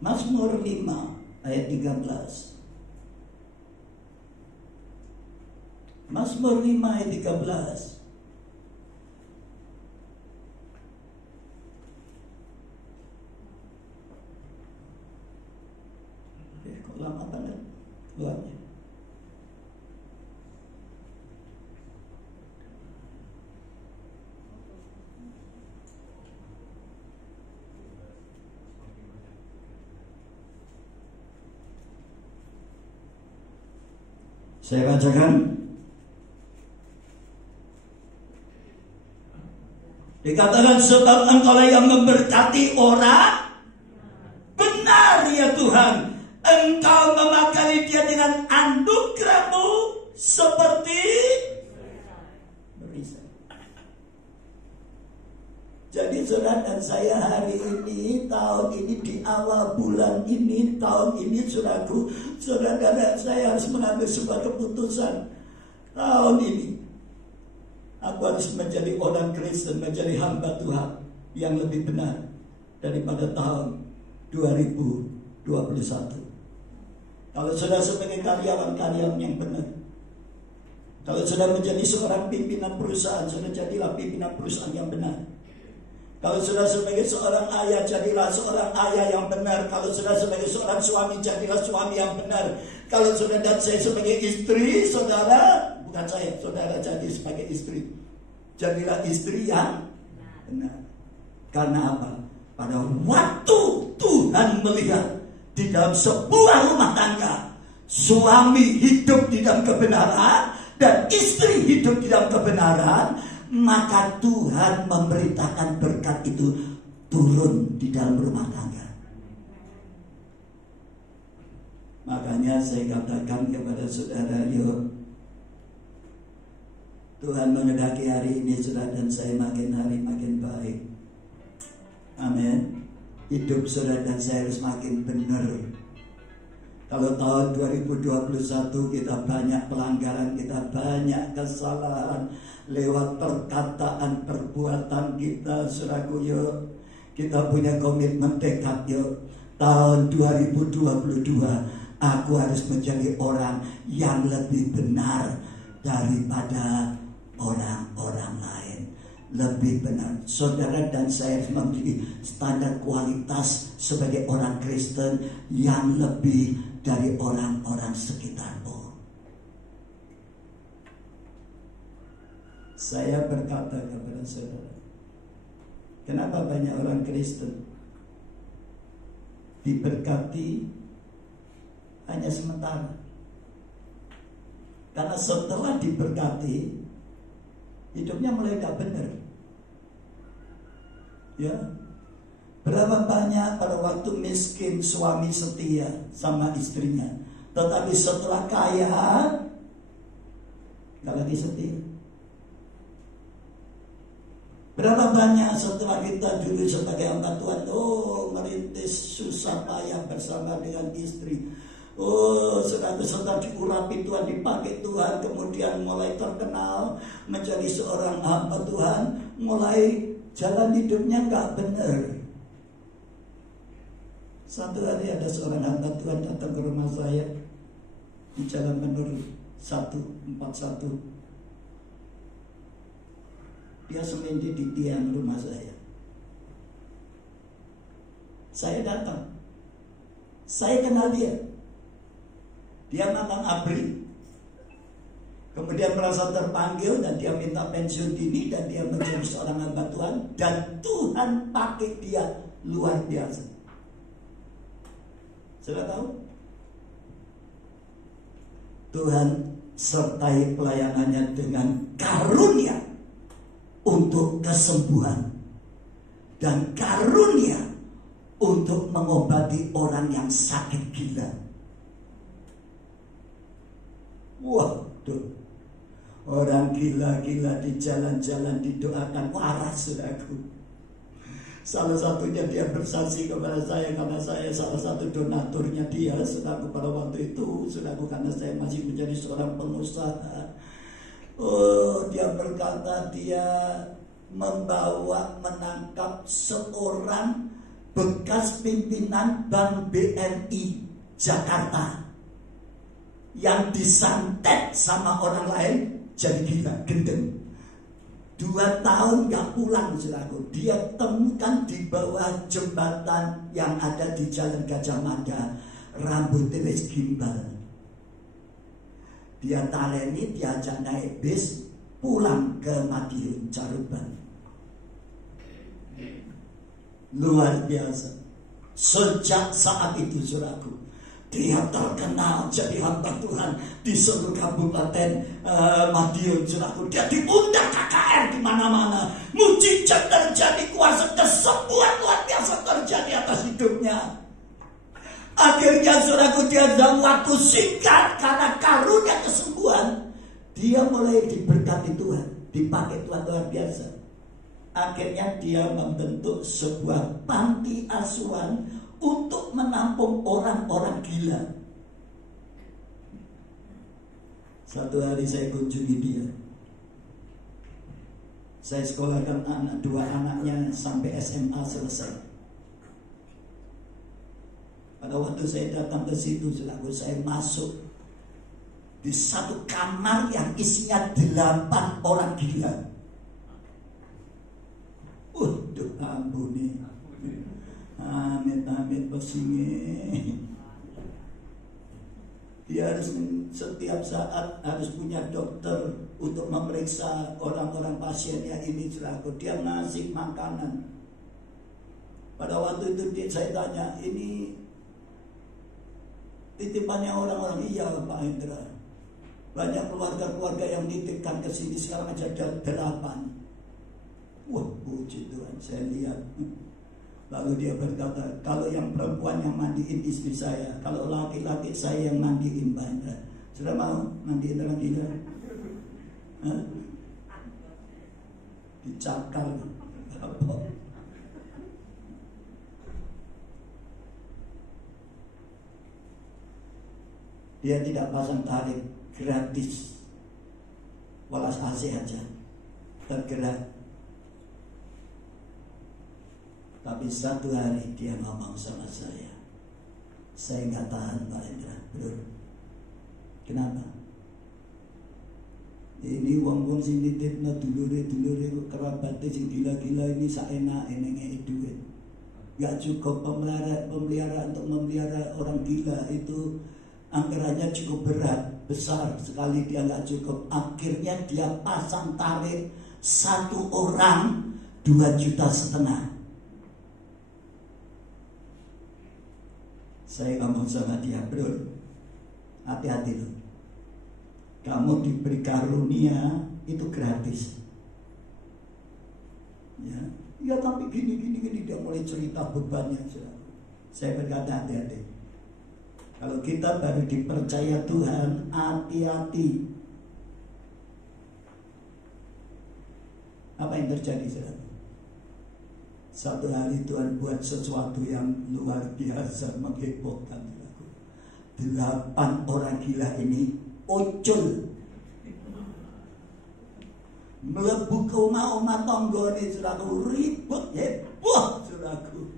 Mazmur 5 ayat 13. Mazmur 5 ayat 13. Kok lama banget keluarnya. Saya bacakan. Dikatakan, sebab engkaulah yang memberkati orang benar ya Tuhan. Engkau memakani dia dengan anugerah-Mu seperti berisai. Jadi saudara dan saya hari ini, tahun ini, di awal bulan ini, tahun ini, saudaraku, saudara dan saya harus mengambil sebuah keputusan. Tahun ini aku harus menjadi orang Kristen, menjadi hamba Tuhan yang lebih benar daripada tahun 2021. Kalau saudara sebagai karyawan yang benar, kalau saudara menjadi seorang pimpinan perusahaan, saudara jadilah pimpinan perusahaan yang benar. Kalau saudara sebagai seorang ayah, jadilah seorang ayah yang benar. Kalau saudara sebagai seorang suami, jadilah suami yang benar. Kalau saudara dan saya sebagai istri, saudara, bukan saya, saudara jadi sebagai istri, jadilah istri yang benar. Karena apa? Pada waktu Tuhan melihat di dalam sebuah rumah tangga, suami hidup di dalam kebenaran dan istri hidup di dalam kebenaran, maka Tuhan memberitakan berkat itu turun di dalam rumah tangga. Makanya saya katakan kepada saudara, yuk, Tuhan menghendaki hari ini saudara dan saya makin hari makin baik. Amin. Hidup saudara dan saya harus makin benar. Kalau tahun 2021 kita banyak pelanggaran, kita banyak kesalahan lewat perkataan, perbuatan kita, saudaraku, yuk, kita punya komitmen tekad, yuk, tahun 2022 aku harus menjadi orang yang lebih benar daripada orang-orang lain. Lebih benar. Saudara dan saya memiliki standar kualitas sebagai orang Kristen yang lebih dari orang-orang sekitarmu. Saya berkata kepada saudara, kenapa banyak orang Kristen diberkati hanya sementara? Karena setelah diberkati, hidupnya mulai gak benar. Ya, berapa banyak pada waktu miskin suami setia sama istrinya, tetapi setelah kaya gak lagi setia. Berapa banyak setelah kita dulu sebagai hamba Tuhan, merintis susah payah bersama dengan istri. Sedang diurapi Tuhan, dipakai Tuhan, kemudian mulai terkenal menjadi seorang hamba Tuhan, mulai jalan hidupnya nggak benar. Satu hari ada seorang hamba Tuhan datang ke rumah saya di Jalan Menur 141. Dia semenjak di tiang rumah saya. Saya datang. Saya kenal dia. Dia Mamang Abri. Kemudian merasa terpanggil dan dia minta pensiun dini dan dia menjadi seorang hamba Tuhan. Dan Tuhan pakai dia luar biasa. Sudah tahu? Tuhan sertai pelayanannya dengan karunia untuk kesembuhan dan karunia untuk mengobati orang yang sakit gila. Waduh, orang gila-gila di jalan-jalan didoakan waras, saudaraku. Salah satunya dia bersaksi kepada saya karena saya salah satu donaturnya dia, saudaraku, pada waktu itu, saudaraku, karena saya masih menjadi seorang pengusaha. Dia berkata dia menangkap seorang bekas pimpinan Bank BNI Jakarta yang disantet sama orang lain jadi gila, gendeng. 2 tahun gak pulang, saudaraku. Dia temukan di bawah jembatan yang ada di Jalan Gajah Mada, rambutnya wis gimbal. Dia taleni, diajak naik bis pulang ke Madiun, Caruban. Luar biasa. Sejak saat itu, saudaraku, dia terkenal jadi hamba Tuhan di seluruh kabupaten Madiun, saudaraku. Dia diundang KKR di mana-mana. Mujizat terjadi, kuasa kesembuhan luar biasa terjadi atas hidupnya. Akhirnya, saudaraku, dia dalam waktu singkat karena karunia kesembuhan, dia mulai diberkati Tuhan, dipakai Tuhan luar biasa. Akhirnya dia membentuk sebuah panti asuhan untuk menampung orang-orang gila. Satu hari saya kunjungi dia. Saya sekolahkan 2 anaknya sampai SMA selesai. Pada waktu saya datang ke situ, saya masuk di satu kamar yang isinya 8 orang gila. Ampuni. Amit pesingi. Dia harus setiap saat harus punya dokter untuk memeriksa orang-orang pasiennya ini, saudaraku. Dia ngasih makanan. Pada waktu itu saya tanya, ini titipannya orang-orang? Iya, Pak Hendra. Banyak keluarga-keluarga yang nitipkan ke sini, sekarang aja ada 8. Wah, puji Tuhan, saya lihat. Lalu dia berkata, kalau yang perempuan yang mandiin istri saya, kalau laki-laki saya yang mandiin Pak Hendra. Sudah mau mandiin orang gila? Dicakal. Apa? Dia tidak pasang tarif, gratis. Walas AC aja, tergerak. Tapi satu hari dia ngomong sama saya nggak tahan, Pak Hendra, bro. Kenapa? Ini wong-wong sing nitipna dulure kerabatnya sing gila-gila ini saenake ngekeki duit. Gak cukup pemelihara untuk memelihara orang gila itu anggarannya cukup berat, besar sekali, dia gak cukup. Akhirnya dia pasang tarif 1 orang 2,5 juta. Saya ngomong sama dia, bro, hati-hati loh. Kamu diberi karunia itu gratis. Ya tapi gini dia mulai cerita bebannya. Saya berkata, hati-hati. Kalau kita baru dipercaya Tuhan, hati-hati. Apa yang terjadi, saudara? Satu hari Tuhan buat sesuatu yang luar biasa, menghebohkan. 8 orang gila ini ucul melebu ke omah tangga ini, saudaraku, ribut heboh, saudaraku.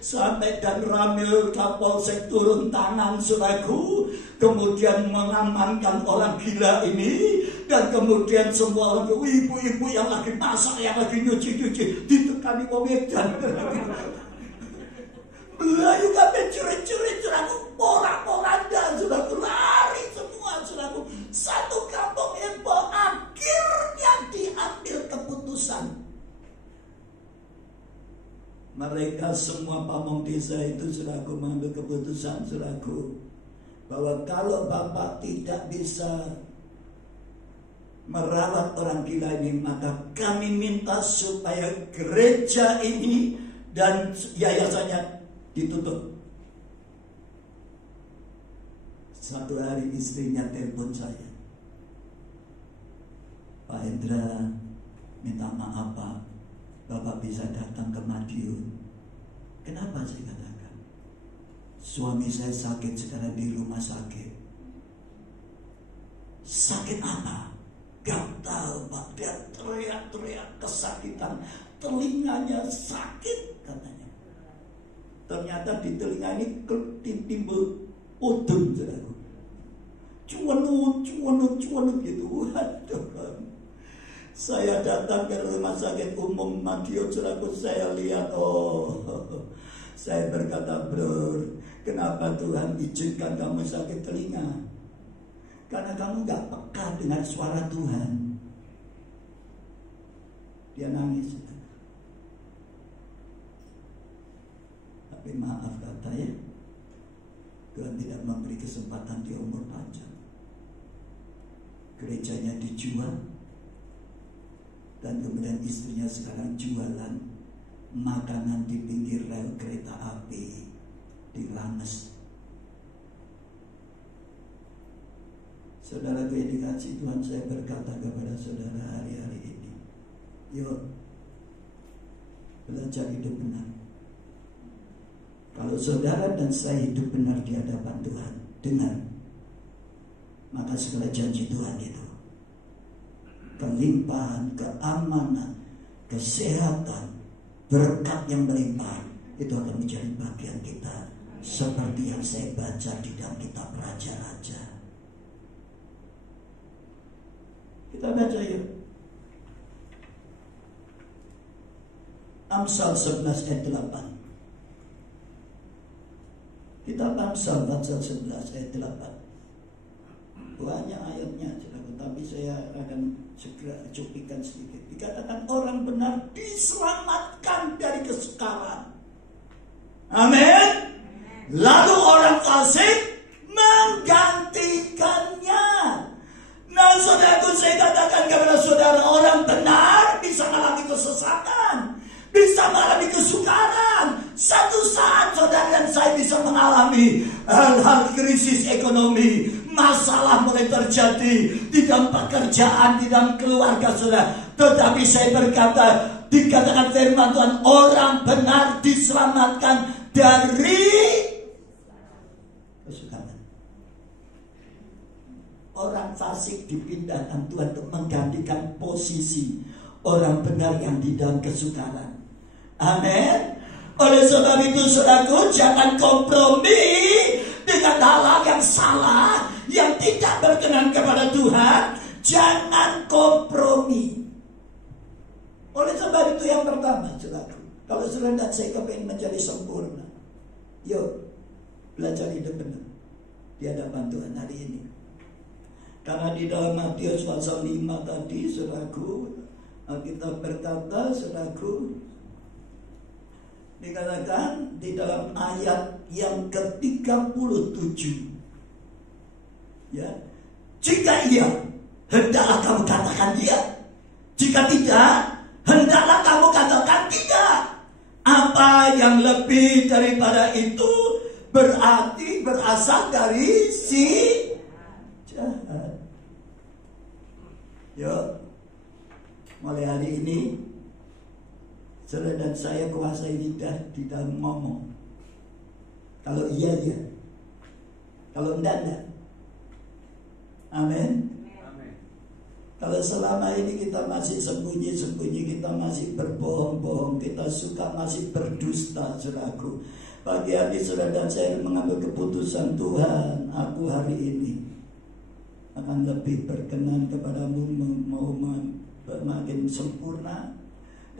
Sampai dan Ramil Kapolsek turun tangan, saudaraku, kemudian mengamankan orang gila ini. Dan kemudian semua orang, ibu-ibu yang lagi masak, yang lagi nyuci-nyuci, ditekani wong edan. Melayu kabeh curi-curi, saudaraku, porak-poranda, saudaraku, lari semua, saudaraku. Satu kampung heboh, akhirnya diambil keputusan. Mereka semua pamong desa itu, saudaraku, mengambil keputusan, saudaraku, bahwa kalau Bapak tidak bisa merawat orang gila ini, maka kami minta supaya gereja ini dan yayasannya ditutup. Satu hari istrinya telepon saya, Pak Hendra, minta maaf Pak, Bapak bisa datang ke Madiun. Kenapa? Saya katakan, suami saya sakit sekarang di rumah sakit. Sakit apa? Gak tahu Pak, dia teriak-teriak kesakitan, telinganya sakit katanya. Ternyata di telinga ini timbul udun, saudaraku. Cuanut gitu. Waduh. Saya datang ke rumah sakit umum Madiun, saudaraku, saya lihat, saya berkata, Bro, kenapa Tuhan izinkan kamu sakit telinga? Karena kamu gak peka dengan suara Tuhan. Dia nangis. Tapi maaf katanya, Tuhan tidak memberi kesempatan dia umur panjang. Gerejanya dijual, dan kemudian istrinya sekarang jualan makanan di pinggir rel kereta api di Rames. Saudara, dikasih Tuhan, saya berkata kepada saudara hari-hari ini, yuk belajar hidup benar. Kalau saudara dan saya hidup benar di hadapan Tuhan, dengar, maka segala janji Tuhan itu, kelimpahan, keamanan, kesehatan, berkat yang melimpah, itu akan menjadi bagian kita, seperti yang saya baca di dalam kitab Raja-Raja. Kita baca yuk, Amsal 11 ayat 8. Kitab Amsal pasal 11 ayat 8. Banyak ayatnya, tapi saya akan segera cuplikan sedikit. Dikatakan orang benar diselamatkan dari kesukaran. Amin. Lalu orang fasik menggantikannya. Nah, saudaraku, saya katakan kepada saudara, orang benar bisa mengalami kesesatan, bisa mengalami kesukaran. Satu saat saudara dan saya bisa mengalami hal-hal krisis ekonomi, masalah mulai terjadi di dalam pekerjaan, di dalam keluarga saudara. Tetapi saya berkata, dikatakan firman Tuhan, orang benar diselamatkan dari kesukaran. Orang fasik dipindahkan Tuhan untuk menggantikan posisi orang benar yang di dalam kesukaran. Amin. Oleh sebab itu, saudaraku, jangan kompromi dengan hal-hal yang salah, yang tidak berkenan kepada Tuhan. Jangan kompromi. Oleh sebab itu, yang pertama, saudaraku, kalau saudara dan saya kepengen menjadi sempurna, yuk belajar hidup benar di hadapan Tuhan hari ini. Karena di dalam Matius pasal 5 tadi, saudaraku, kita berkata, saudaraku, dikatakan di dalam ayat yang ke-37, ya, jika iya, hendaklah kamu katakan iya. Jika tidak, hendaklah kamu katakan tidak. Apa yang lebih daripada itu berarti berasal dari si jahat. Ya, Mulai hari ini saudara dan saya kuasai lidah di dalam ngomong. Kalau iya, iya. Kalau enggak. Amin. Kalau selama ini kita masih sembunyi-sembunyi, kita masih berbohong-bohong, kita suka masih berdusta, saudaraku. Pagi hari saudara dan saya mengambil keputusan, Tuhan, aku hari ini akan lebih berkenan kepadamu, mau makin sempurna,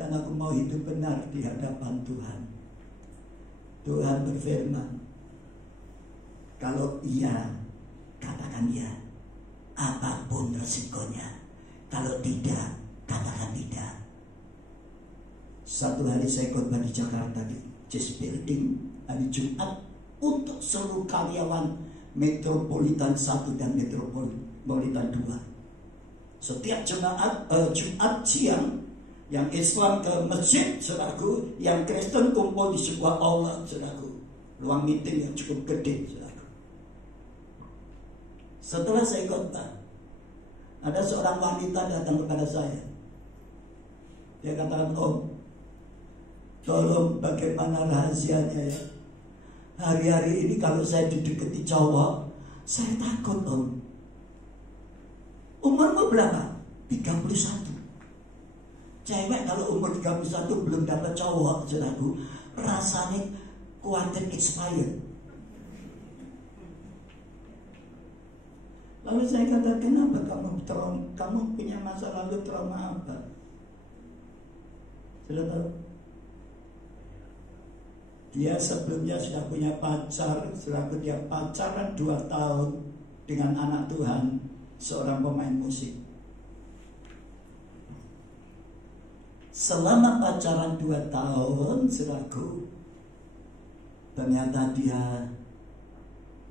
dan aku mau hidup benar di hadapan Tuhan. Tuhan berfirman, kalau iya, katakan iya, apapun resikonya. Kalau tidak, katakan tidak. Satu hari saya khotbah di Jakarta di Chase Building hari Jumat untuk seluruh karyawan Metropolitan 1 dan Metropolitan 2. Setiap Jumat siang, yang Islam ke masjid, saudaraku, yang Kristen kumpul di sebuah aula, saudaraku, ruang meeting yang cukup gede, saudaraku. Setelah saya khotbah, ada seorang wanita datang kepada saya. Dia katakan, Om, tolong bagaimana rahasianya ya. Hari-hari ini kalau saya didekati cowok, saya takut, Om. Umurmu berapa? 31. Cewek kalau umur 31 belum dapat cowok, saudaraku, rasanya kuarter expired. Lalu saya kata, kenapa kamu punya masa lalu trauma apa? Sudah tahu? Dia sebelumnya sudah punya pacar, selaku dia pacaran 2 tahun dengan anak Tuhan, seorang pemain musik. Selama pacaran 2 tahun, selaku ternyata dia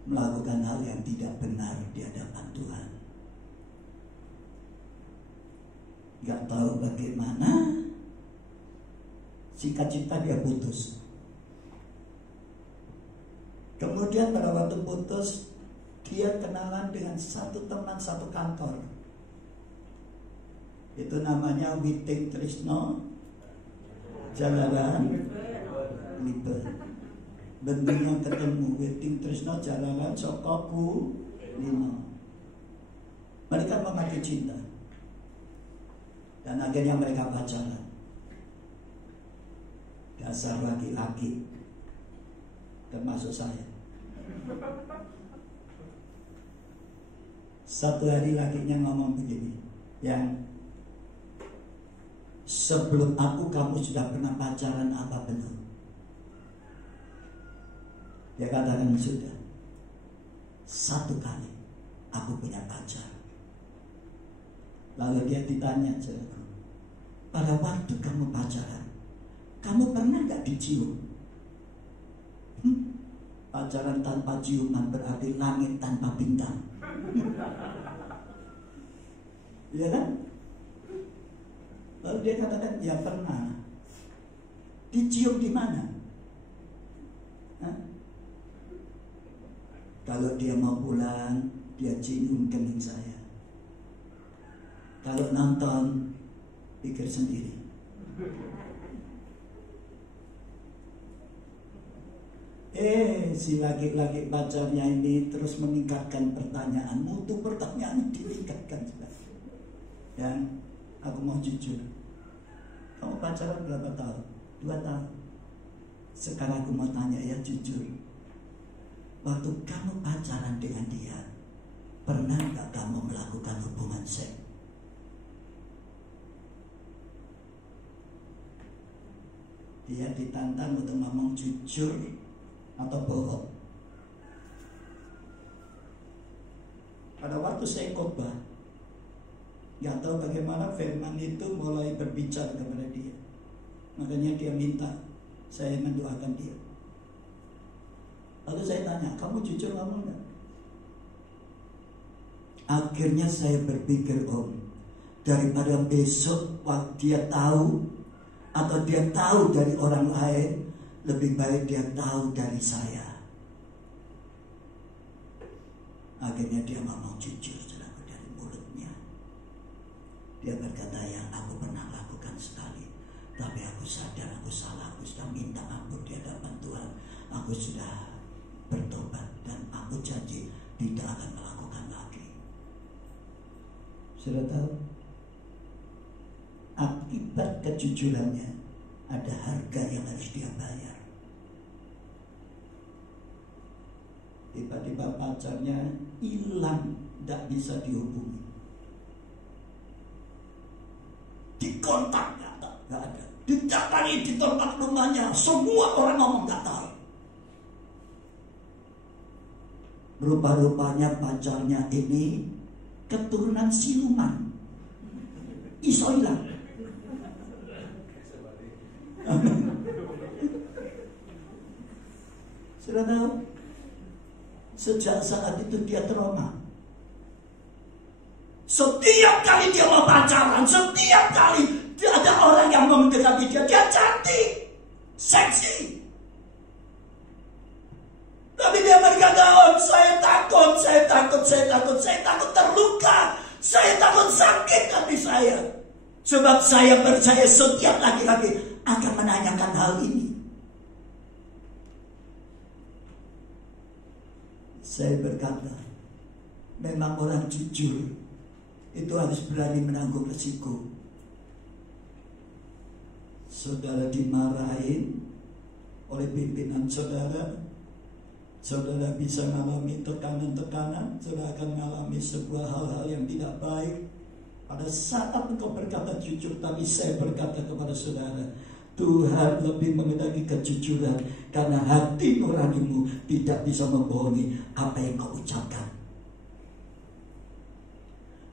melakukan hal yang tidak benar di hadapan Tuhan. Gak tahu bagaimana, cita-cita dia putus. Kemudian pada waktu putus, dia kenalan dengan satu teman satu kantor. Itu namanya Witing Trisno Jalaran Liber. Bendungan ketemu, Witing Trisno Jalaran Sokoku Lino. Mereka memakai cinta, dan akhirnya mereka pacaran. Dasar laki-laki, termasuk saya. Satu hari lakinya ngomong begini, yang sebelum aku kamu sudah pernah pacaran apa belum? Dia katakan sudah. 1 kali aku punya pacar. Lalu dia ditanya, saudaraku, pada waktu kamu pacaran, kamu pernah gak dicium? Pacaran tanpa ciuman berarti langit tanpa bintang. Iya kan? Lalu dia katakan, ya pernah. Dicium di mana? Kalau dia mau pulang, dia cium kening saya. Kalau nonton, pikir sendiri. Si laki-laki pacarnya ini terus meningkatkan pertanyaan, mutu pertanyaan ditingkatkan. Dan aku mau jujur, kamu pacaran berapa tahun? 2 tahun. Sekarang aku mau tanya ya jujur, waktu kamu pacaran dengan dia, pernah gak kamu melakukan hubungan seks? Dia ditantang untuk ngomong jujur atau bohong. Pada waktu saya khotbah, gak tahu bagaimana firman itu mulai berbicara kepada dia. Makanya dia minta saya mendoakan dia. Lalu saya tanya, kamu jujur ngomong gak? Akhirnya saya berpikir, Om, daripada besok waktu dia tahu, atau dia tahu dari orang lain, lebih baik dia tahu dari saya. Akhirnya dia ngomong jujur dari mulutnya. Dia berkata, yang aku pernah lakukan sekali, tapi aku sadar aku salah, aku sudah minta ampun di hadapan Tuhan. Aku sudah bertobat dan aku janji tidak akan melakukan lagi. Sudah tahu? Akibat kejujurannya ada harga yang harus dia bayar. Tiba-tiba pacarnya hilang, tidak bisa dihubungi. Dikontak nggak ada. Didatangi di tempat rumahnya, semua orang ngomong nggak tahu. Rupa-rupanya pacarnya ini keturunan siluman, iso hilang. Sudah tahu? Sejak saat itu dia trauma. Setiap kali dia mau pacaran, setiap kali dia ada orang yang mau mendekati dia, dia cantik, seksi. Tapi dia berkata, oh, saya takut terluka, saya takut sakit hati saya. Sebab saya percaya setiap laki-laki akan menanyakan hal ini. Saya berkata, memang orang jujur itu harus berani menanggung resiko. Saudara dimarahin oleh pimpinan saudara, saudara bisa mengalami tekanan-tekanan, saudara akan mengalami sebuah hal-hal yang tidak baik. Pada saat engkau berkata jujur, tapi saya berkata kepada saudara, Tuhan lebih menghendaki kejujuran, karena hati nuranimu tidak bisa membohongi apa yang kau ucapkan.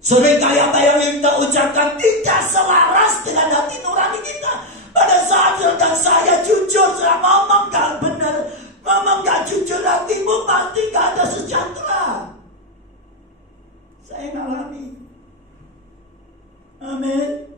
Seringkali apa yang kita ucapkan tidak selaras dengan hati nurani kita. Pada saat dan saya jujur, saya ngomong gak benar, ngomong gak jujur, hatimu pasti gak ada sejahtera. Saya ngalami. Amin.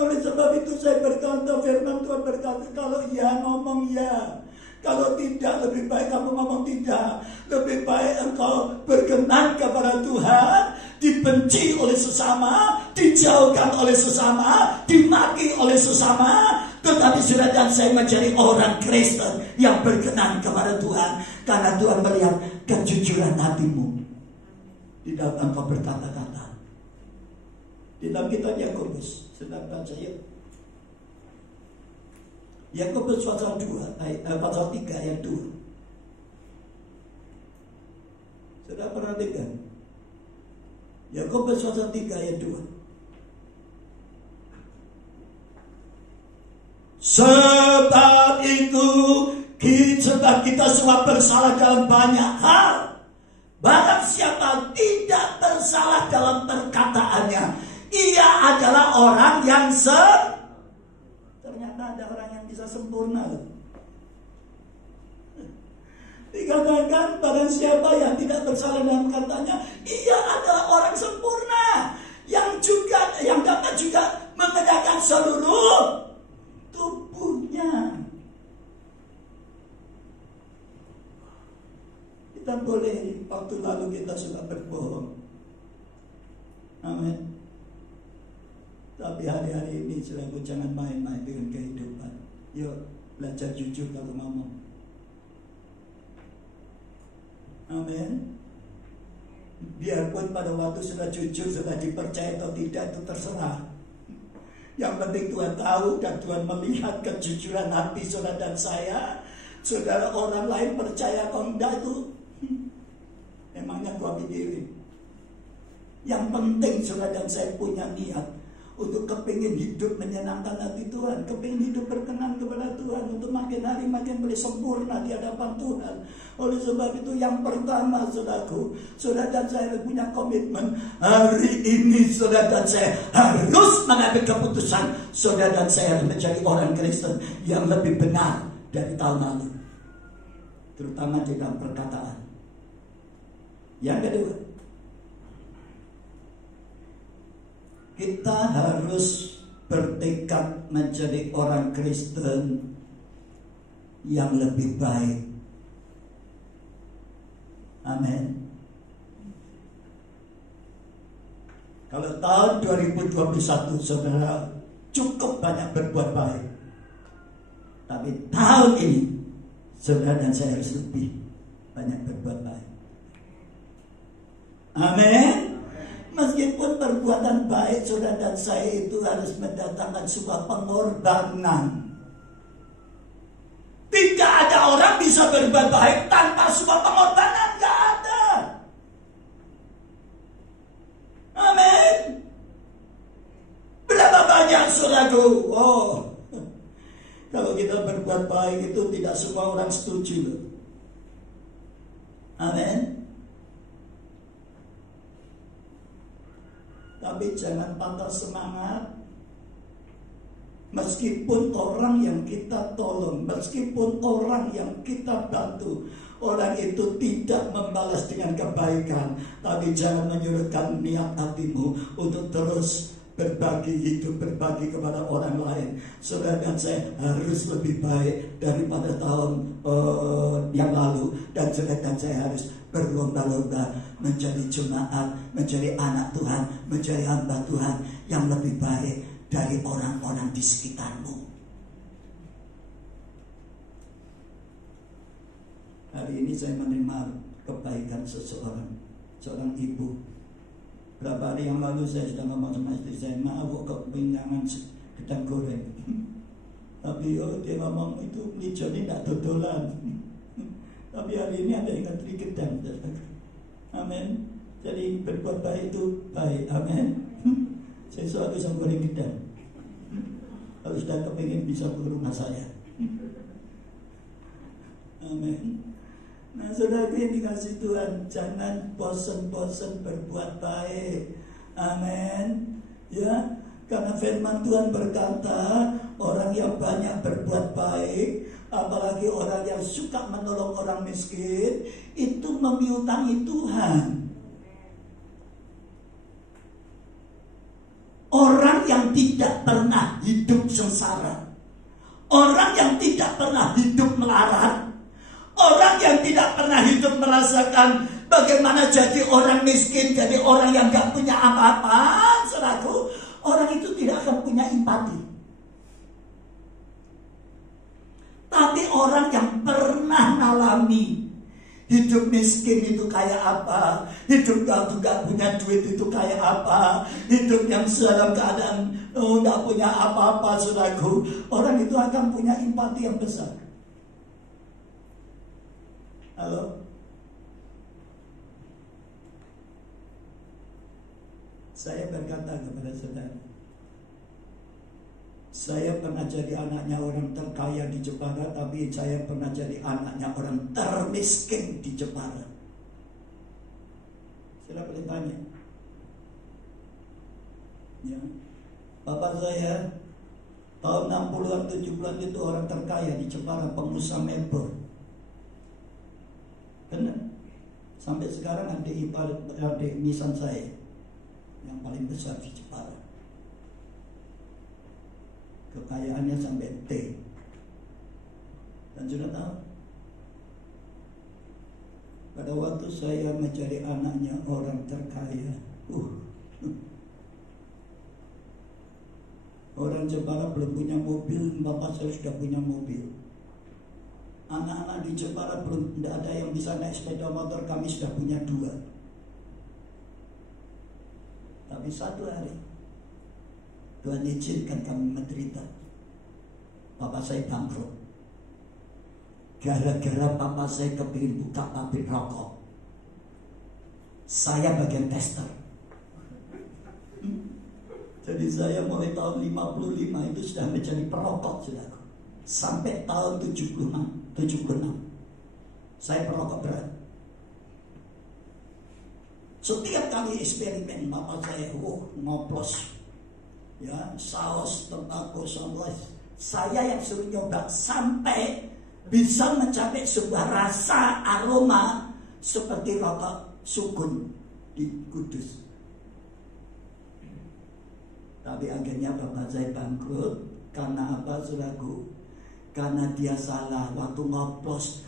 Oleh sebab itu saya berkata, firman Tuhan berkata, kalau ya ngomong ya, kalau tidak lebih baik kamu ngomong tidak. Lebih baik engkau berkenan kepada Tuhan, dibenci oleh sesama, dijauhkan oleh sesama, dimaki oleh sesama, tetapi sudah dan saya menjadi orang Kristen yang berkenan kepada Tuhan, karena Tuhan melihat kejujuran hatimu di dalam engkau berkata-kata. Di dalam kitab Yakobus, sedang baca ya. Yakobus pasal 3 ayat 2. Sudah perhatikan. Yakobus pasal 3 ayat 2. Sebab itu sebab kita semua bersalah dalam banyak hal. Barang siapa tidak bersalah dalam perkataannya, ia adalah orang yang ternyata ada orang yang bisa sempurna. Dikatakan barang siapa yang tidak bersalah dalam katanya, ia adalah orang sempurna, yang dapat juga mengenakan seluruh tubuhnya. Kita boleh, waktu lalu kita sudah berbohong. Amin. Tapi hari-hari ini selalu jangan main-main dengan kehidupan. Yuk belajar jujur kalau ngomong. Amin. Biarpun pada waktu sudah jujur, sudah dipercaya atau tidak, itu terserah. Yang penting Tuhan tahu dan Tuhan melihat kejujuran hati saudara dan saya. Saudara, orang lain percaya atau enggak itu emangnya gua pikirin. Yang penting saudara dan saya punya niat untuk kepingin hidup menyenangkan hati Tuhan, kepingin hidup berkenan kepada Tuhan, untuk makin hari makin boleh sempurna di hadapan Tuhan. Oleh sebab itu yang pertama saudaraku, saudara dan saya punya komitmen. Hari ini saudara dan saya harus mengambil keputusan. Saudara dan saya harus menjadi orang Kristen yang lebih benar dari tahun lalu, terutama di dalam perkataan. Yang kedua, kita harus bertekad menjadi orang Kristen yang lebih baik. Amin. Kalau tahun 2021 saudara cukup banyak berbuat baik, tapi tahun ini saudara dan saya harus lebih banyak berbuat baik. Amin. Meskipun perbuatan baik saudara dan saya itu harus mendatangkan sebuah pengorbanan. Tidak ada orang bisa berbuat baik tanpa sebuah pengorbanan. Tidak ada. Amin. Berapa banyak saudaraku? Oh, kalau kita berbuat baik itu tidak semua orang setuju loh. Amin. Tapi jangan patah semangat. Meskipun orang yang kita tolong, meskipun orang yang kita bantu, orang itu tidak membalas dengan kebaikan, tapi jangan menyurutkan niat hatimu untuk terus berbagi hidup, berbagi kepada orang lain. Saudara dan saya harus lebih baik daripada tahun yang lalu. Dan saudara dan saya harus berlomba-lomba menjadi jemaat, menjadi anak Tuhan, menjadi hamba Tuhan yang lebih baik dari orang-orang di sekitarmu. Hari ini saya menerima kebaikan seorang ibu. Berapa hari yang lalu saya sudah ngomong sama istri saya, maaf kepingangan gedang goreng. Tapi dia ngomong itu lijoni tidak dodolan. Tapi hari ini ada yang ngetri gedang. Amin. Jadi berbuat baik itu baik. Amin. Saya suatu bisa goreng gedang. Kalau sudah kepingin bisa ke rumah saya. Amin. Nah saudara yang dikasih Tuhan, jangan bosan-bosan berbuat baik. Amin. Ya, karena firman Tuhan berkata, orang yang banyak berbuat baik, apalagi orang yang suka menolong orang miskin, itu memiutangi Tuhan. Orang yang tidak pernah hidup sengsara, orang yang tidak pernah hidup melarat, orang yang tidak pernah hidup merasakan bagaimana jadi orang miskin, jadi orang yang gak punya apa-apa, saudaraku, orang itu tidak akan punya empati. Tapi orang yang pernah mengalami hidup miskin itu kayak apa, hidup gak punya duit itu kayak apa, hidup yang dalam keadaan gak punya apa-apa, saudaraku, orang itu akan punya empati yang besar. Halo? Saya berkata kepada saudara, saya pernah jadi anaknya orang terkaya di Jepara, tapi saya pernah jadi anaknya orang termiskin di Jepara. Saya boleh tanya? Ya, bapak saya tahun 60-an 70-an itu orang terkaya di Jepara, pengusaha mebel. Benar. Sampai sekarang adik nisan saya yang paling besar di Jepara. Kekayaannya sampai T. Dan sudah tahu, pada waktu saya menjadi anaknya orang terkaya, orang Jepara belum punya mobil, bapak saya sudah punya mobil. Anak-anak di Jepara belum, tidak ada yang bisa naik sepeda motor, kami sudah punya 2. Tapi satu hari Tuhan izinkan kami menderita. Bapak saya bangkrut. Gara-gara bapak saya kepingin buka pabrik rokok. Saya bagian tester. Jadi saya mulai tahun 55 itu sudah menjadi perokok, saudara. Sampai tahun 76. Saya perokok berat. Setiap kali eksperimen bapak saya ngoplos, ya, saus, tembakau, sambal, saya yang suruh nyoba sampai bisa mencapai sebuah rasa aroma seperti rokok sukun di Kudus. Tapi akhirnya bapak saya bangkrut. Karena apa, saudaraku? Karena dia salah waktu ngoplos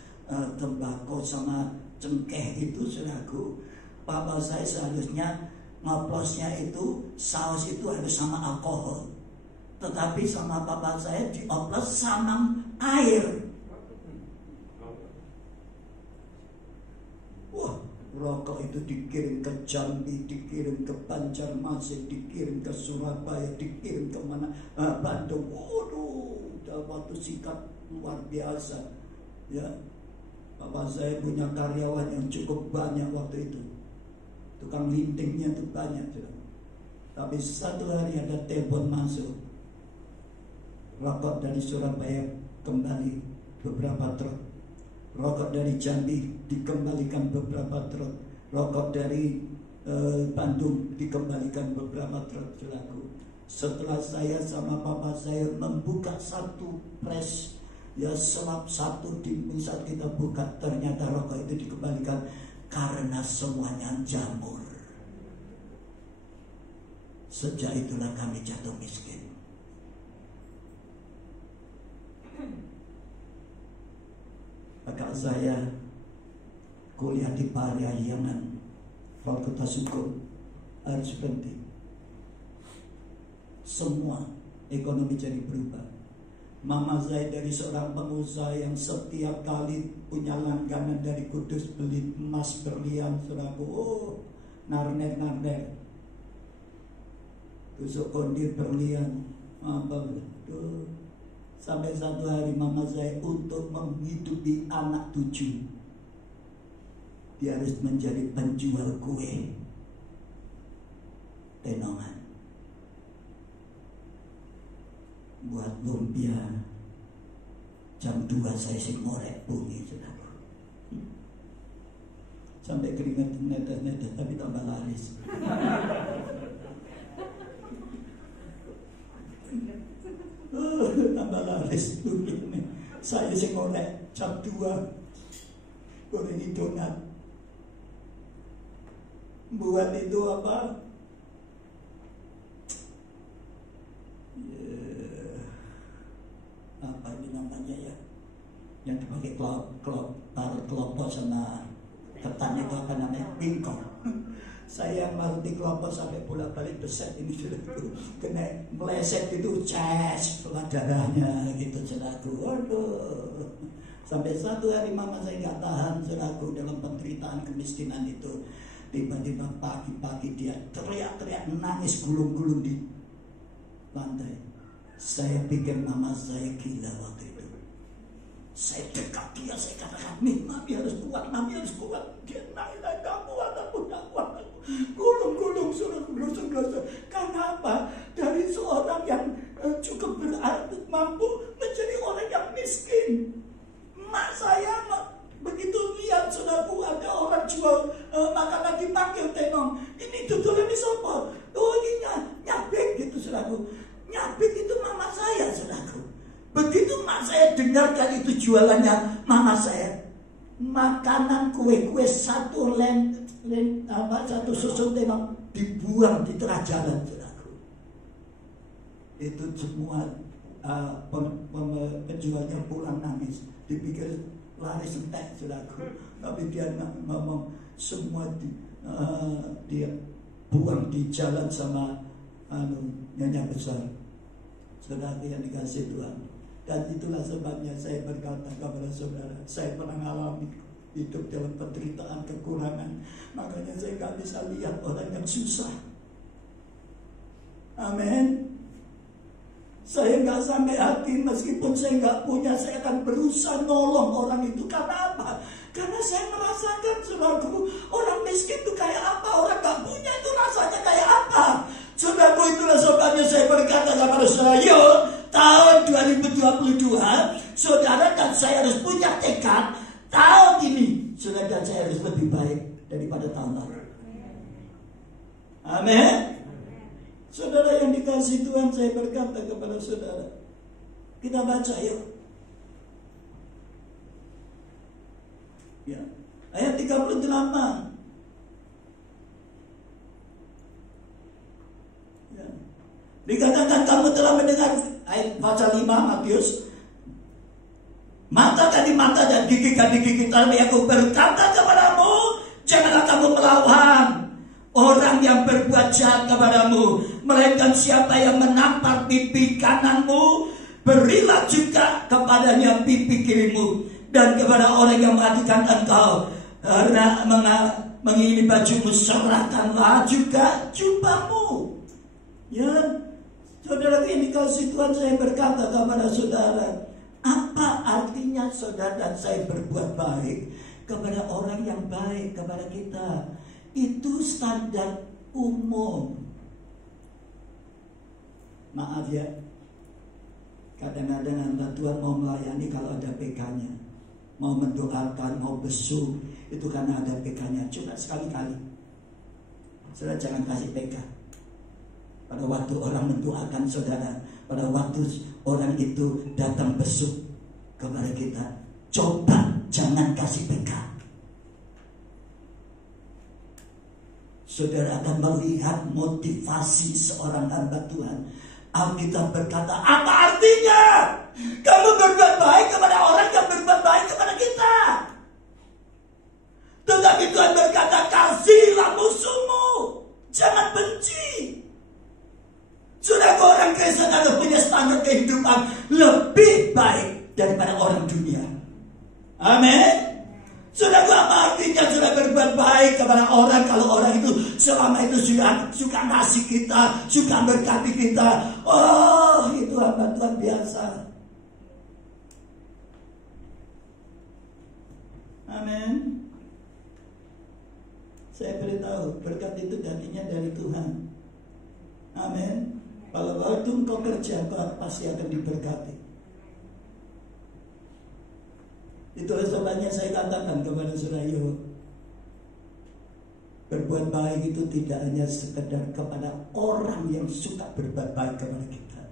tembakau sama cengkeh itu, saudaraku. Bapak saya seharusnya ngoplosnya itu saus itu harus sama alkohol. Tetapi sama papa saya dioplos sama air. Wah, rokok itu dikirim ke Jambi, dikirim ke Banjarmasin, dikirim ke Surabaya, dikirim ke mana? Bandung. Waduh, dalam waktu singkat luar biasa. Ya, papa saya punya karyawan yang cukup banyak waktu itu. Tukang lintingnya itu banyak. Tapi satu hari ada telepon masuk. Rokok dari Surabaya kembali beberapa truk. Rokok dari Jambi dikembalikan beberapa truk. Rokok dari Bandung dikembalikan beberapa truk. Setelah saya sama papa saya membuka satu press, ya selap satu di saat kita buka, ternyata rokok itu dikembalikan karena semuanya jamur. Sejak itulah kami jatuh miskin. Kakak saya kuliah di Parahyangan, Fakultas Hukum, harus berhenti. Semua ekonomi jadi berubah. Mama saya dari seorang pengusaha yang setiap kali punya langganan dari Kudus beli emas berlian, saudaraku. Oh, narnet. Tusuk kondir berlian. Apa tuh? Sampai satu hari mama saya untuk menghidupi anak 7, dia harus menjadi penjual kue tenongan, buat lumpia. Jam 2 saya sih ngorek bunyi, saudara. Sampai keringat netes-netes, tapi tambah laris. Tambah laris bunyi. Saya sih ngorek jam 2 goreng donat. Buat itu apa? Apa ini namanya ya? Yang dipakai kelopok sama ketan itu apa namanya? Bingkong. Saya malu di kelopok sampai bolak-balik beset ini saudaraku. Kena meleset itu ces darahnya gitu saudaraku. Waduh. Sampai satu hari mama saya nggak tahan saudaraku dalam penderitaan kemiskinan itu. Tiba-tiba pagi-pagi dia teriak-teriak nangis gulung-gulung di lantai. Saya pikir mama saya gila waktu itu. Saya dekat dia, saya katakan, Mami harus kuat, Mami harus kuat. Dia nangis, gak kuat aku. Gulung-gulung suruh geloso-geloso. Karena apa? Dari seorang yang cukup berarti mampu menjadi orang yang miskin. Mak saya begitu lihat saudaraku ada orang jual makanan dipanggil tenong. Ini tutul ini sopo? Oh ini nyabik gitu saudaraku. Nyabik itu mama saya saudaraku. Begitu mak saya dengarkan itu jualannya mama saya. Makanan kue-kue satu satu susun tenong dibuang di tengah jalan saudaraku. Itu semua penjualnya pulang nangis. Dipikir laris entek saudaraku. Tapi dia ngomong semua dia buang di jalan sama nyonya besar. Saudara yang dikasih Tuhan. Dan itulah sebabnya saya berkata kepada saudara, saya pernah mengalami hidup dalam penderitaan, kekurangan. Makanya saya gak bisa lihat orang yang susah. Amin. Saya gak sampai hati, meskipun saya gak punya, saya akan berusaha nolong orang itu. Karena apa? Karena saya merasakan saudaraku, orang miskin itu kayak apa, orang gak punya itu rasanya kayak apa. Saudaraku, itulah sebabnya saya berkata kepada saudara, yuk tahun 2022 saudara dan saya harus punya tekad. Tahun ini saudara dan saya harus lebih baik daripada tahun lalu. Amin. Saudara yang dikasih Tuhan, saya berkata kepada saudara, kita baca yuk. Ya, ayat 38. Ya. Dikatakan kamu telah mendengar, ayat pasal 5 Matius, mata dari mata dan gigi dari gigi, tapi aku berkata kepadamu, janganlah kamu melawan orang yang berbuat jahat kepadamu, melainkan siapa yang menampar pipi kananmu, berilah juga kepadanya pipi kirimu. Dan kepada orang yang mematikan engkau, mengingini bajumu, serahkanlah juga jubahmu. Ya, saudara, ini kasih Tuhan, saya berkata kepada saudara, apa artinya saudara dan saya berbuat baik kepada orang yang baik kepada kita? Itu standar umum. Maaf ya, kadang-kadang hamba Tuhan mau melayani kalau ada PK-nya, mau mendoakan, mau besuk, itu karena ada PK-nya. Coba sekali-kali saudara jangan kasih PK. Pada waktu orang mendoakan saudara, pada waktu orang itu datang besuk kepada kita, coba jangan kasih PK. Saudara akan melihat motivasi seorang hamba Tuhan. Alkitab berkata, apa artinya kamu berbuat baik kepada orang yang berbuat baik kepada kita? Tetapi Tuhan berkata, kasihilah musuhmu, jangan benci. Sudah orang Kristen ada punya standar kehidupan lebih baik daripada orang dunia. Amin. Sudah apa artinya sudah berbuat baik kepada orang kalau orang itu selama itu suka ngasih kita, suka berkati kita. Oh, itu hamba Tuhan biasa. Amin. Saya beritahu, berkat itu datinya dari Tuhan. Amin. Kalau waktu engkau kerja, kau pasti akan diberkati. Itulah sebabnya saya katakan kepada saudara, berbuat baik itu tidak hanya sekedar kepada orang yang suka berbuat baik kepada kita,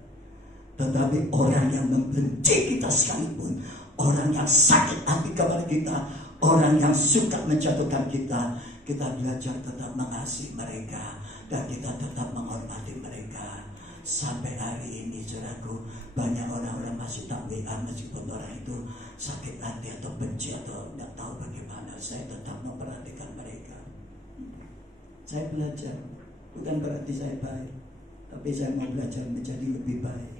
tetapi orang yang membenci kita sekalipun, orang yang sakit hati kepada kita, orang yang suka menjatuhkan kita, kita belajar tetap mengasihi mereka dan kita tetap menghormati mereka. Sampai hari ini saudaraku, banyak orang-orang masih tak WA meskipun orang itu sakit hati atau benci atau tidak tahu bagaimana. Saya tetap memperhatikan mereka. Saya belajar, bukan berarti saya baik, tapi saya mau belajar menjadi lebih baik.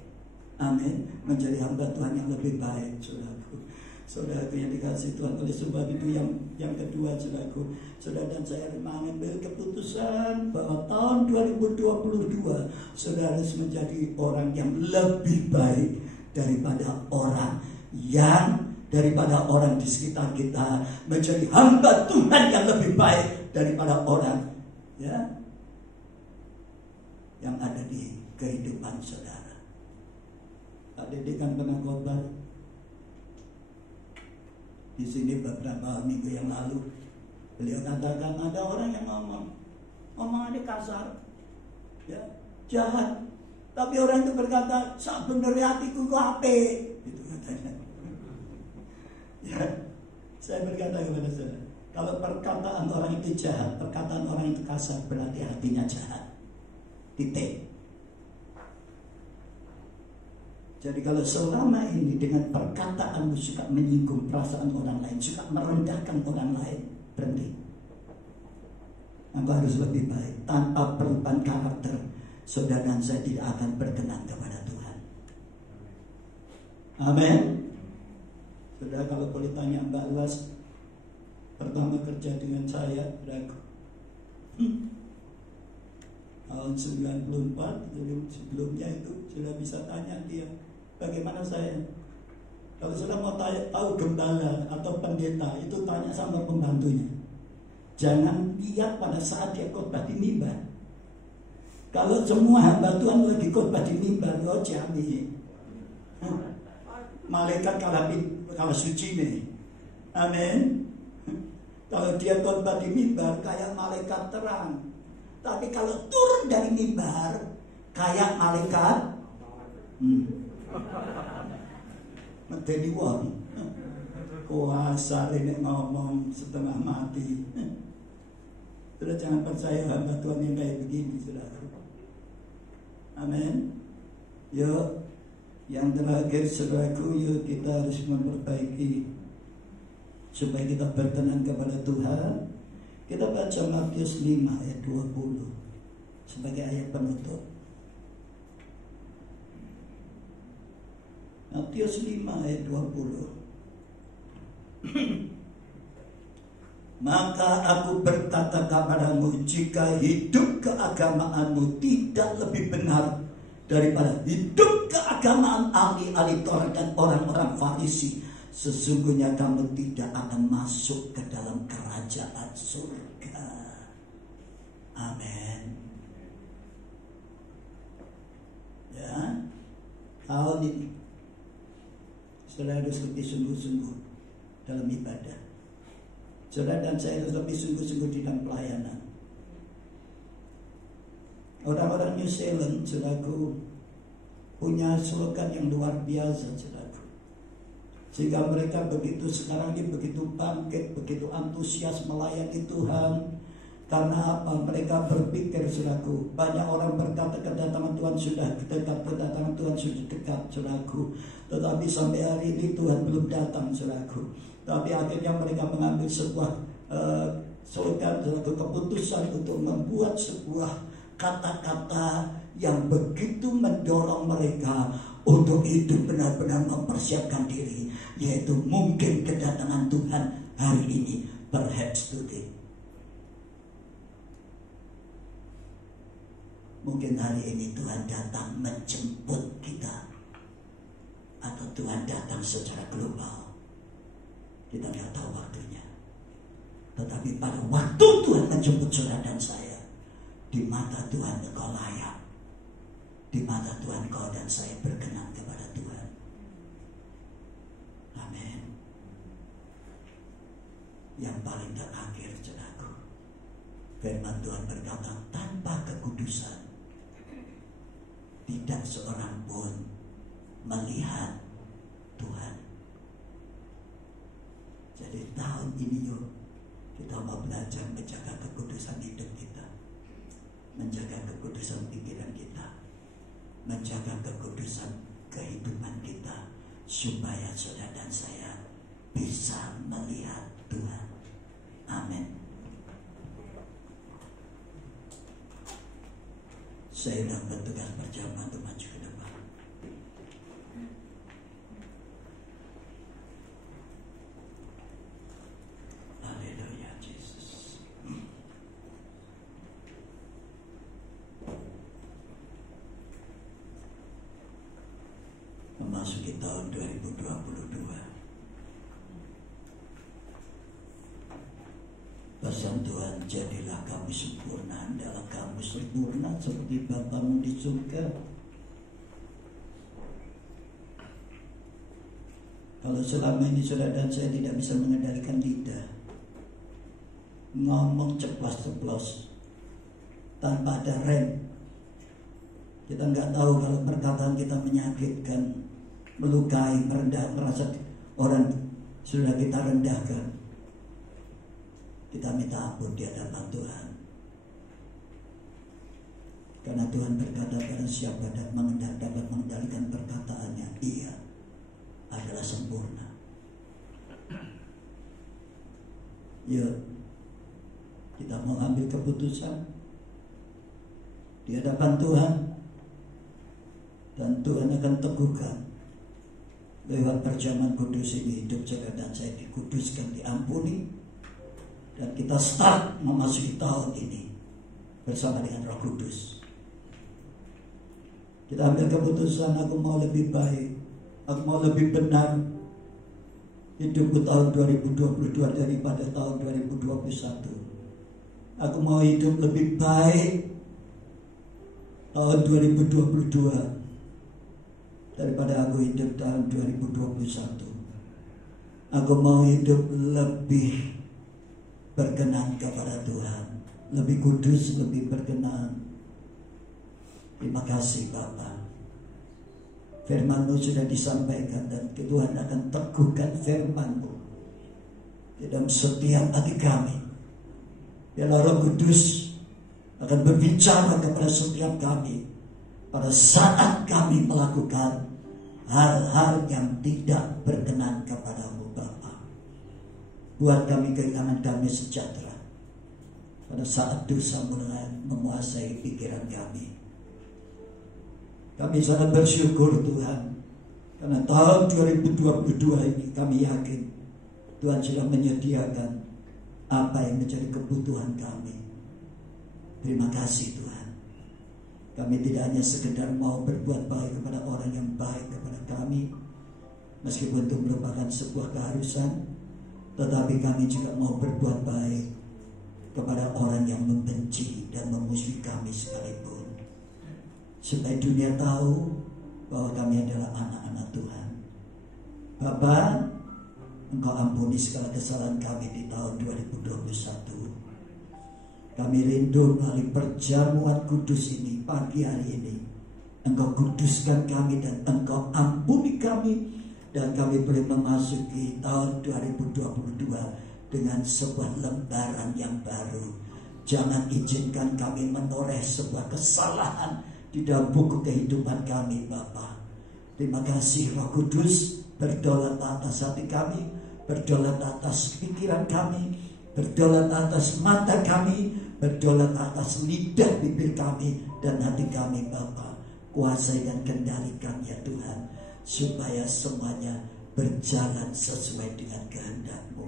Amin. Menjadi hamba Tuhan yang lebih baik, saudaraku. Saudaraku yang dikasih Tuhan, oleh sebab itu yang kedua, saudaraku, saudara dan saya mengambil keputusan bahwa tahun 2022 saudara harus menjadi orang yang lebih baik daripada orang di sekitar kita, menjadi hamba Tuhan yang lebih baik daripada orang yang ada di kehidupan saudara. Pak Dede kan pernah khotbah di sini beberapa minggu yang lalu. Beliau katakan ada orang yang ngomongannya kasar, jahat, tapi orang itu berkata, sebenarnya hatiku ku apik, itu katanya. Saya berkata kepada saudara, kalau perkataan orang itu jahat, perkataan orang itu kasar, berarti hatinya jahat. Titik. Jadi kalau selama ini dengan perkataanmu suka menyinggung perasaan orang lain, suka merendahkan orang lain, berhenti. Engkau harus lebih baik. Tanpa perubahan karakter, saudara dan saya tidak akan berkenan kepada Tuhan. Amin. Saudara, kalau boleh tanya Mbak Las, pertama kerja dengan saya, tahun 94, jadi sebelumnya itu sudah bisa tanya dia, bagaimana saya? Kalau sudah mau tahu gembala atau pendeta, itu tanya sama pembantunya. Jangan lihat pada saat dia khotbah di mimbar. Kalau semua hamba Tuhan lagi khotbah di mimbar, lo jamin malaikat kalah suci nih. Amin. Kalau dia khotbah di mimbar kayak malaikat terang. Tapi kalau turun dari mimbar kayak malaikat medeni wong. Kuasa ini ngomong setengah mati. Sudah jangan percaya hamba Tuhan yang kayak begini, saudara. Amin. Yuk, yang terakhir saudaraku, yuk kita harus memperbaiki supaya kita berkenan kepada Tuhan. Kita baca Matius 5 ayat 20 sebagai ayat penutup. Matius 5 ayat 20. Maka aku berkata kepadamu, jika hidup keagamaanmu tidak lebih benar daripada hidup keagamaan ahli-ahli Taurat dan orang-orang Farisi, sesungguhnya kamu tidak akan masuk ke dalam kerajaan surga. Amin. Ya, tahun ini saudara harus lebih sungguh-sungguh dalam ibadah. Saudara dan saya harus lebih sungguh-sungguh di dalam pelayanan. Orang-orang New Zealand, saudaraku, punya slogan yang luar biasa, saudaraku. Sehingga mereka sekarang ini begitu bangkit, begitu antusias melayani Tuhan. Karena apa? Mereka berpikir, saudaraku, banyak orang berkata kedatangan Tuhan sudah dekat, kedatangan Tuhan sudah dekat, saudaraku. Tetapi sampai hari ini Tuhan belum datang, saudaraku. Tapi akhirnya mereka mengambil sebuah slogan, keputusan untuk membuat sebuah kata-kata yang begitu mendorong mereka untuk hidup benar-benar mempersiapkan diri, yaitu mungkin kedatangan Tuhan hari ini, perhaps today. Mungkin hari ini Tuhan datang menjemput kita, atau Tuhan datang secara global. Kita nggak tahu waktunya. Tetapi pada waktu Tuhan menjemput saudara dan saya, di mata Tuhan engkau layak. Di mata Tuhan kau dan saya berkenan kepada Tuhan. Amin. Yang paling terakhir, saudaraku, firman Tuhan berkata, tanpa kekudusan tidak seorang pun melihat Tuhan. Jadi tahun ini yuk kita mau belajar menjaga kekudusan hidup kita, menjaga kekudusan pikiran kita, menjaga kekudusan kehidupan kita, supaya saudara dan saya bisa melihat Tuhan. Amin. Saya sedang bertugas berjamaah untuk maju ke depan. Haleluya, Yesus. Memasuki tahun 2022. Pesan Tuhan, jadilah kamu sempurna, hendaklah kamu sempurna seperti Bapamu di surga. Kalau selama ini saudara dan saya tidak bisa mengendalikan lidah, ngomong ceplas-ceplos tanpa ada rem, kita nggak tahu kalau perkataan kita menyakitkan, melukai, merendah, merasa orang sudah kita rendahkan. Kita minta ampun di hadapan Tuhan. Karena Tuhan berkata, barang siapa dapat mengendalikan perkataannya, ia adalah sempurna. Yuk, kita mau ambil keputusan di hadapan Tuhan, dan Tuhan akan teguhkan lewat perjamuan kudus ini hidup saudara dan saya dikuduskan, diampuni. Dan kita start memasuki tahun ini bersama dengan Roh Kudus. Kita ambil keputusan, aku mau lebih baik, aku mau lebih benar hidupku tahun 2022 daripada tahun 2021. Aku mau hidup lebih baik tahun 2022 daripada aku hidup tahun 2021. Aku mau hidup lebih berkenan kepada Tuhan, lebih kudus, lebih berkenan. Terima kasih Bapa. Firman-Mu sudah disampaikan dan Tuhan akan teguhkan firman-Mu di dalam setiap hati kami. Biarlah Roh Kudus akan berbicara kepada setiap kami pada saat kami melakukan hal-hal yang tidak berkenan kepada-Mu Bapa. Buat kami kehilangan damai sejahtera. pada saat dosa mulai menguasai pikiran kami. Kami sangat bersyukur Tuhan, karena tahun 2022 ini kami yakin Tuhan sudah menyediakan apa yang menjadi kebutuhan kami. Terima kasih Tuhan. Kami tidak hanya sekedar mau berbuat baik kepada orang yang baik kepada kami, meskipun itu merupakan sebuah keharusan, tetapi kami juga mau berbuat baik kepada orang yang membenci dan memusuhi kami sekalipun, supaya dunia tahu bahwa kami adalah anak-anak Tuhan. Bapa, Engkau ampuni segala kesalahan kami di tahun 2021. Kami rindu melalui perjamuan kudus ini pagi hari ini, Engkau kuduskan kami dan Engkau ampuni kami, dan kami boleh memasuki tahun 2022 dengan sebuah lembaran yang baru. Jangan izinkan kami menoreh sebuah kesalahan di dalam buku kehidupan kami Bapa. Terima kasih Roh Kudus, berdaulat atas hati kami, berdaulat atas pikiran kami, berdaulat atas mata kami, berdaulat atas lidah bibir kami dan hati kami Bapa. Kuasai dan kendalikan ya Tuhan, supaya semuanya berjalan sesuai dengan kehendak-Mu.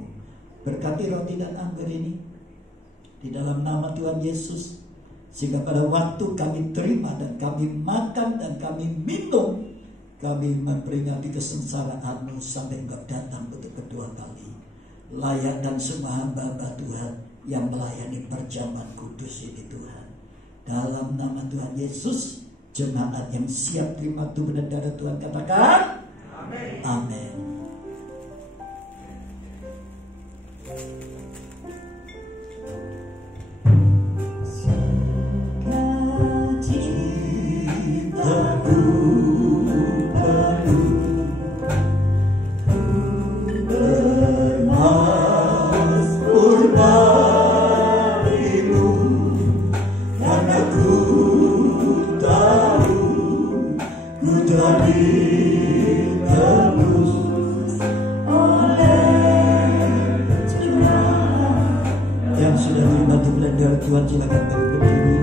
Berkati roti dan anggur ini di dalam nama Tuhan Yesus, sehingga pada waktu kami terima dan kami makan dan kami minum, kami memperingati kesengsaraan-Mu sampai Engkau datang untuk kedua kali. Layak dan semua hamba-hamba Tuhan yang melayani perjamuan kudus ini Tuhan. Dalam nama Tuhan Yesus, jemaat yang siap terima tubuh dan darah Tuhan katakan amin. Amin. Tuhan silakan berdiri.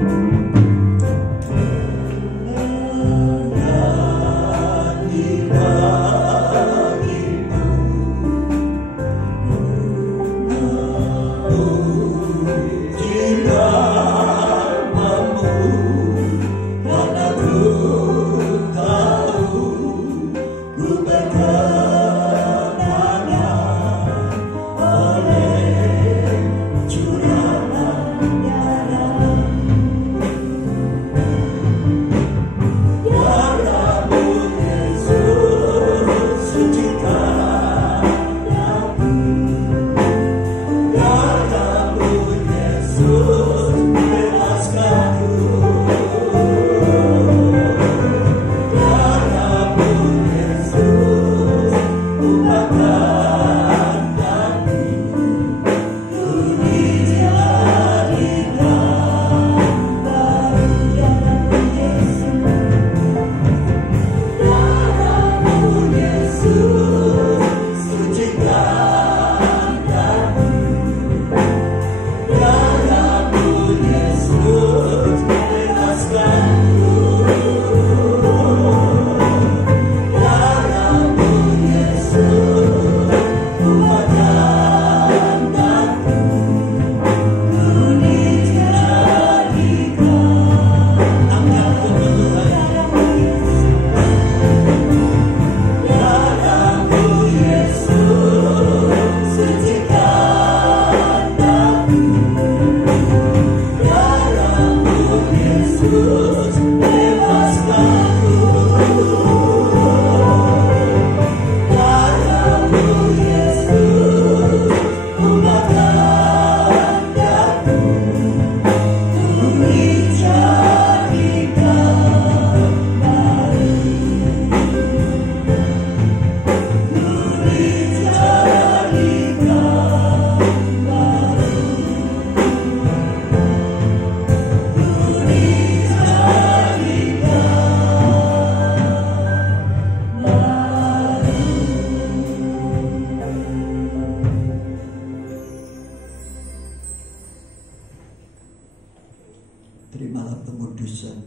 malam pengudusan,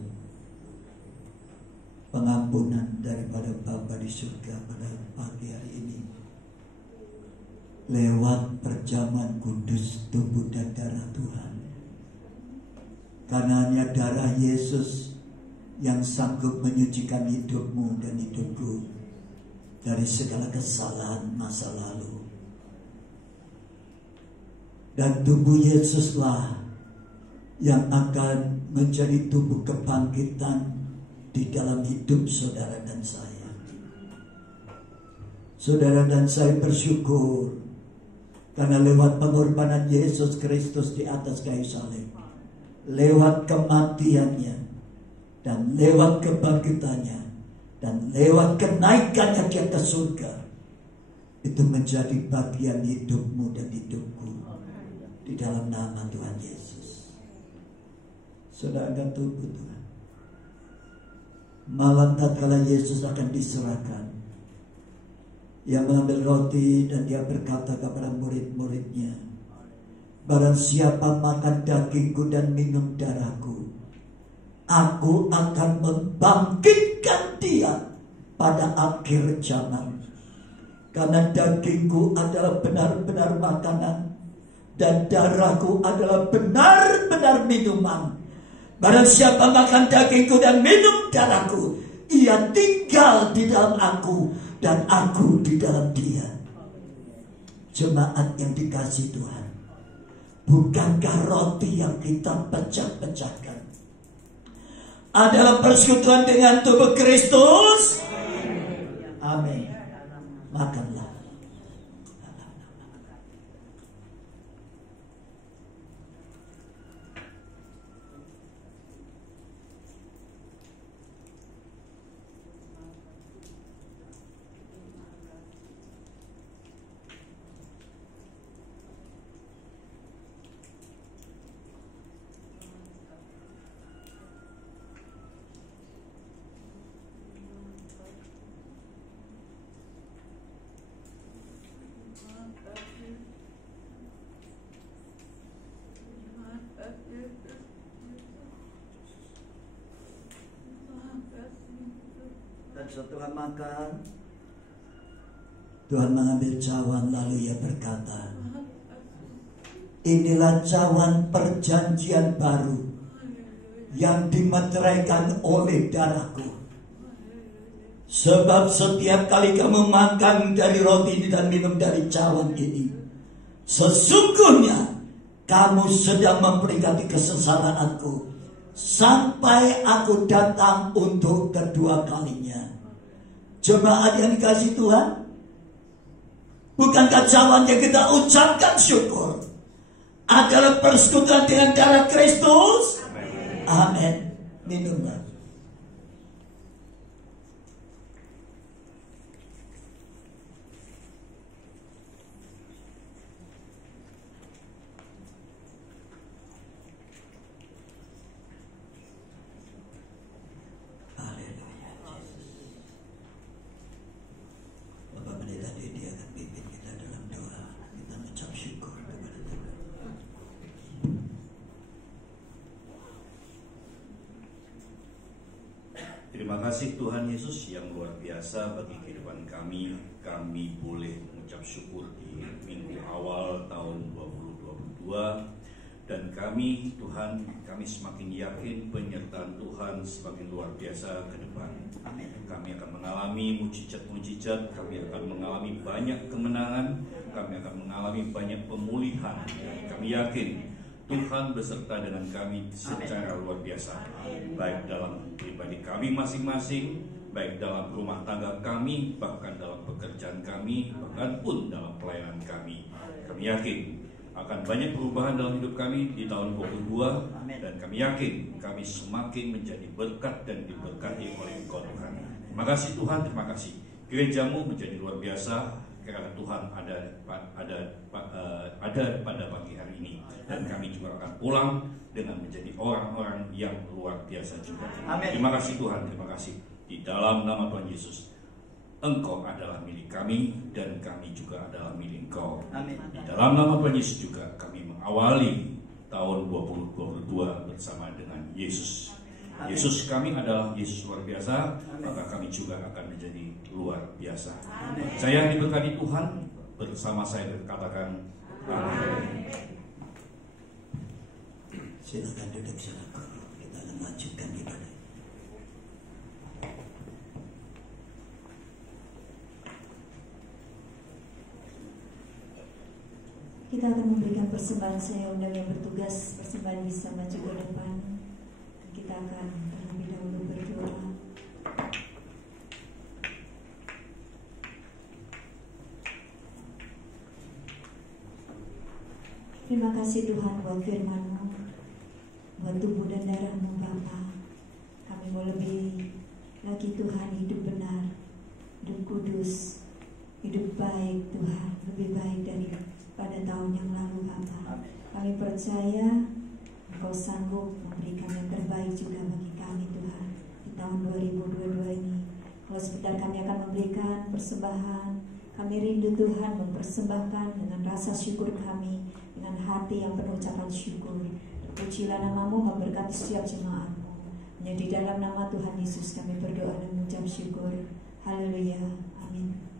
pengampunan daripada Bapa di surga pada pagi hari ini, lewat perjamuan kudus tubuh dan darah Tuhan. Karena hanya darah Yesus yang sanggup menyucikan hidupmu dan hidupku dari segala kesalahan masa lalu. Dan tubuh Yesuslah yang akan menjadi tubuh kebangkitan di dalam hidup saudara dan saya. Saudara dan saya bersyukur karena lewat pengorbanan Yesus Kristus di atas kayu salib, lewat kematiannya dan lewat kebangkitannya dan lewat kenaikannya ke surga, itu menjadi bagian hidupmu dan hidupku di dalam nama Tuhan Yesus. Saudara akan tunggu Tuhan. Malam tatkala Yesus akan diserahkan, Ia mengambil roti dan Dia berkata kepada murid-muridnya, barang siapa makan dagingku dan minum darahku, aku akan membangkitkan dia pada akhir zaman. Karena dagingku adalah benar-benar makanan dan darahku adalah benar-benar minuman. Barang siapa makan dagingku dan minum darahku, ia tinggal di dalam aku dan aku di dalam dia. Jemaat yang dikasihi Tuhan, bukankah roti yang kita pecah-pecahkan adalah persekutuan dengan tubuh Kristus? Amin. Makanlah. Dan setelah makan, Tuhan mengambil cawan lalu Ia berkata, inilah cawan perjanjian baru yang dimeteraikan oleh darahku. Sebab setiap kali kamu makan dari roti ini dan minum dari cawan ini, sesungguhnya kamu sedang memperingati kesesaraanku sampai aku datang untuk kedua kalinya. Jemaat yang dikasihi Tuhan, bukankah cawan yang kita ucapkan syukur adalah persekutuan dengan darah Kristus? Amin. Minumlah. Terima kasih Tuhan Yesus yang luar biasa bagi kehidupan kami. Kami boleh mengucap syukur di minggu awal tahun 2022. Dan kami Tuhan, kami semakin yakin penyertaan Tuhan semakin luar biasa ke depan. Amin. Kami akan mengalami mujizat-mujizat, kami akan mengalami banyak kemenangan, kami akan mengalami banyak pemulihan. Kami yakin Tuhan beserta dengan kami secara luar biasa, baik dalam pribadi kami masing-masing, baik dalam rumah tangga kami, bahkan dalam pekerjaan kami, bahkan pun dalam pelayanan kami. Kami yakin akan banyak perubahan dalam hidup kami di tahun 2022, dan kami yakin kami semakin menjadi berkat dan diberkati oleh Engkau Tuhan. Terima kasih Tuhan, terima kasih. Gerejamu menjadi luar biasa karena Tuhan ada pada pagi hari ini. Dan kami juga akan pulang dengan menjadi orang-orang yang luar biasa juga. Amin. Terima kasih Tuhan, terima kasih. Di dalam nama Tuhan Yesus, Engkau adalah milik kami dan kami juga adalah milik Engkau. Amin. Di dalam nama Tuhan Yesus juga kami mengawali tahun 2022 bersama dengan Yesus. Yesus kami adalah Yesus luar biasa, maka kami juga akan menjadi luar biasa. Saya diberkati Tuhan, bersama saya katakan amin. Silakan duduk, silakan. Kita akan lanjutkan ibadah. Kita akan memberikan persembahan. Saya undang yang bertugas persembahan bisa maju ke depan. Kita akan terlebih dahulu berdoa. Terima kasih Tuhan buat firman-Mu, buat tubuh dan darah-Mu Bapa. Kami mau lebih lagi Tuhan, hidup benar, hidup kudus, hidup baik Tuhan, lebih baik dari pada tahun yang lalu Bapa. Kami percaya Engkau sanggup memberikan yang terbaik juga bagi kami Tuhan di tahun 2022 ini. Kalau sebentar kami akan memberikan persembahan, kami rindu Tuhan mempersembahkan dengan rasa syukur kami, dengan hati yang penuh ucapan syukur. Terpujilah nama-Mu, memberkati setiap jemaat-Mu. Hanya di dalam nama Tuhan Yesus kami berdoa dan mengucap syukur. Haleluya. Amin.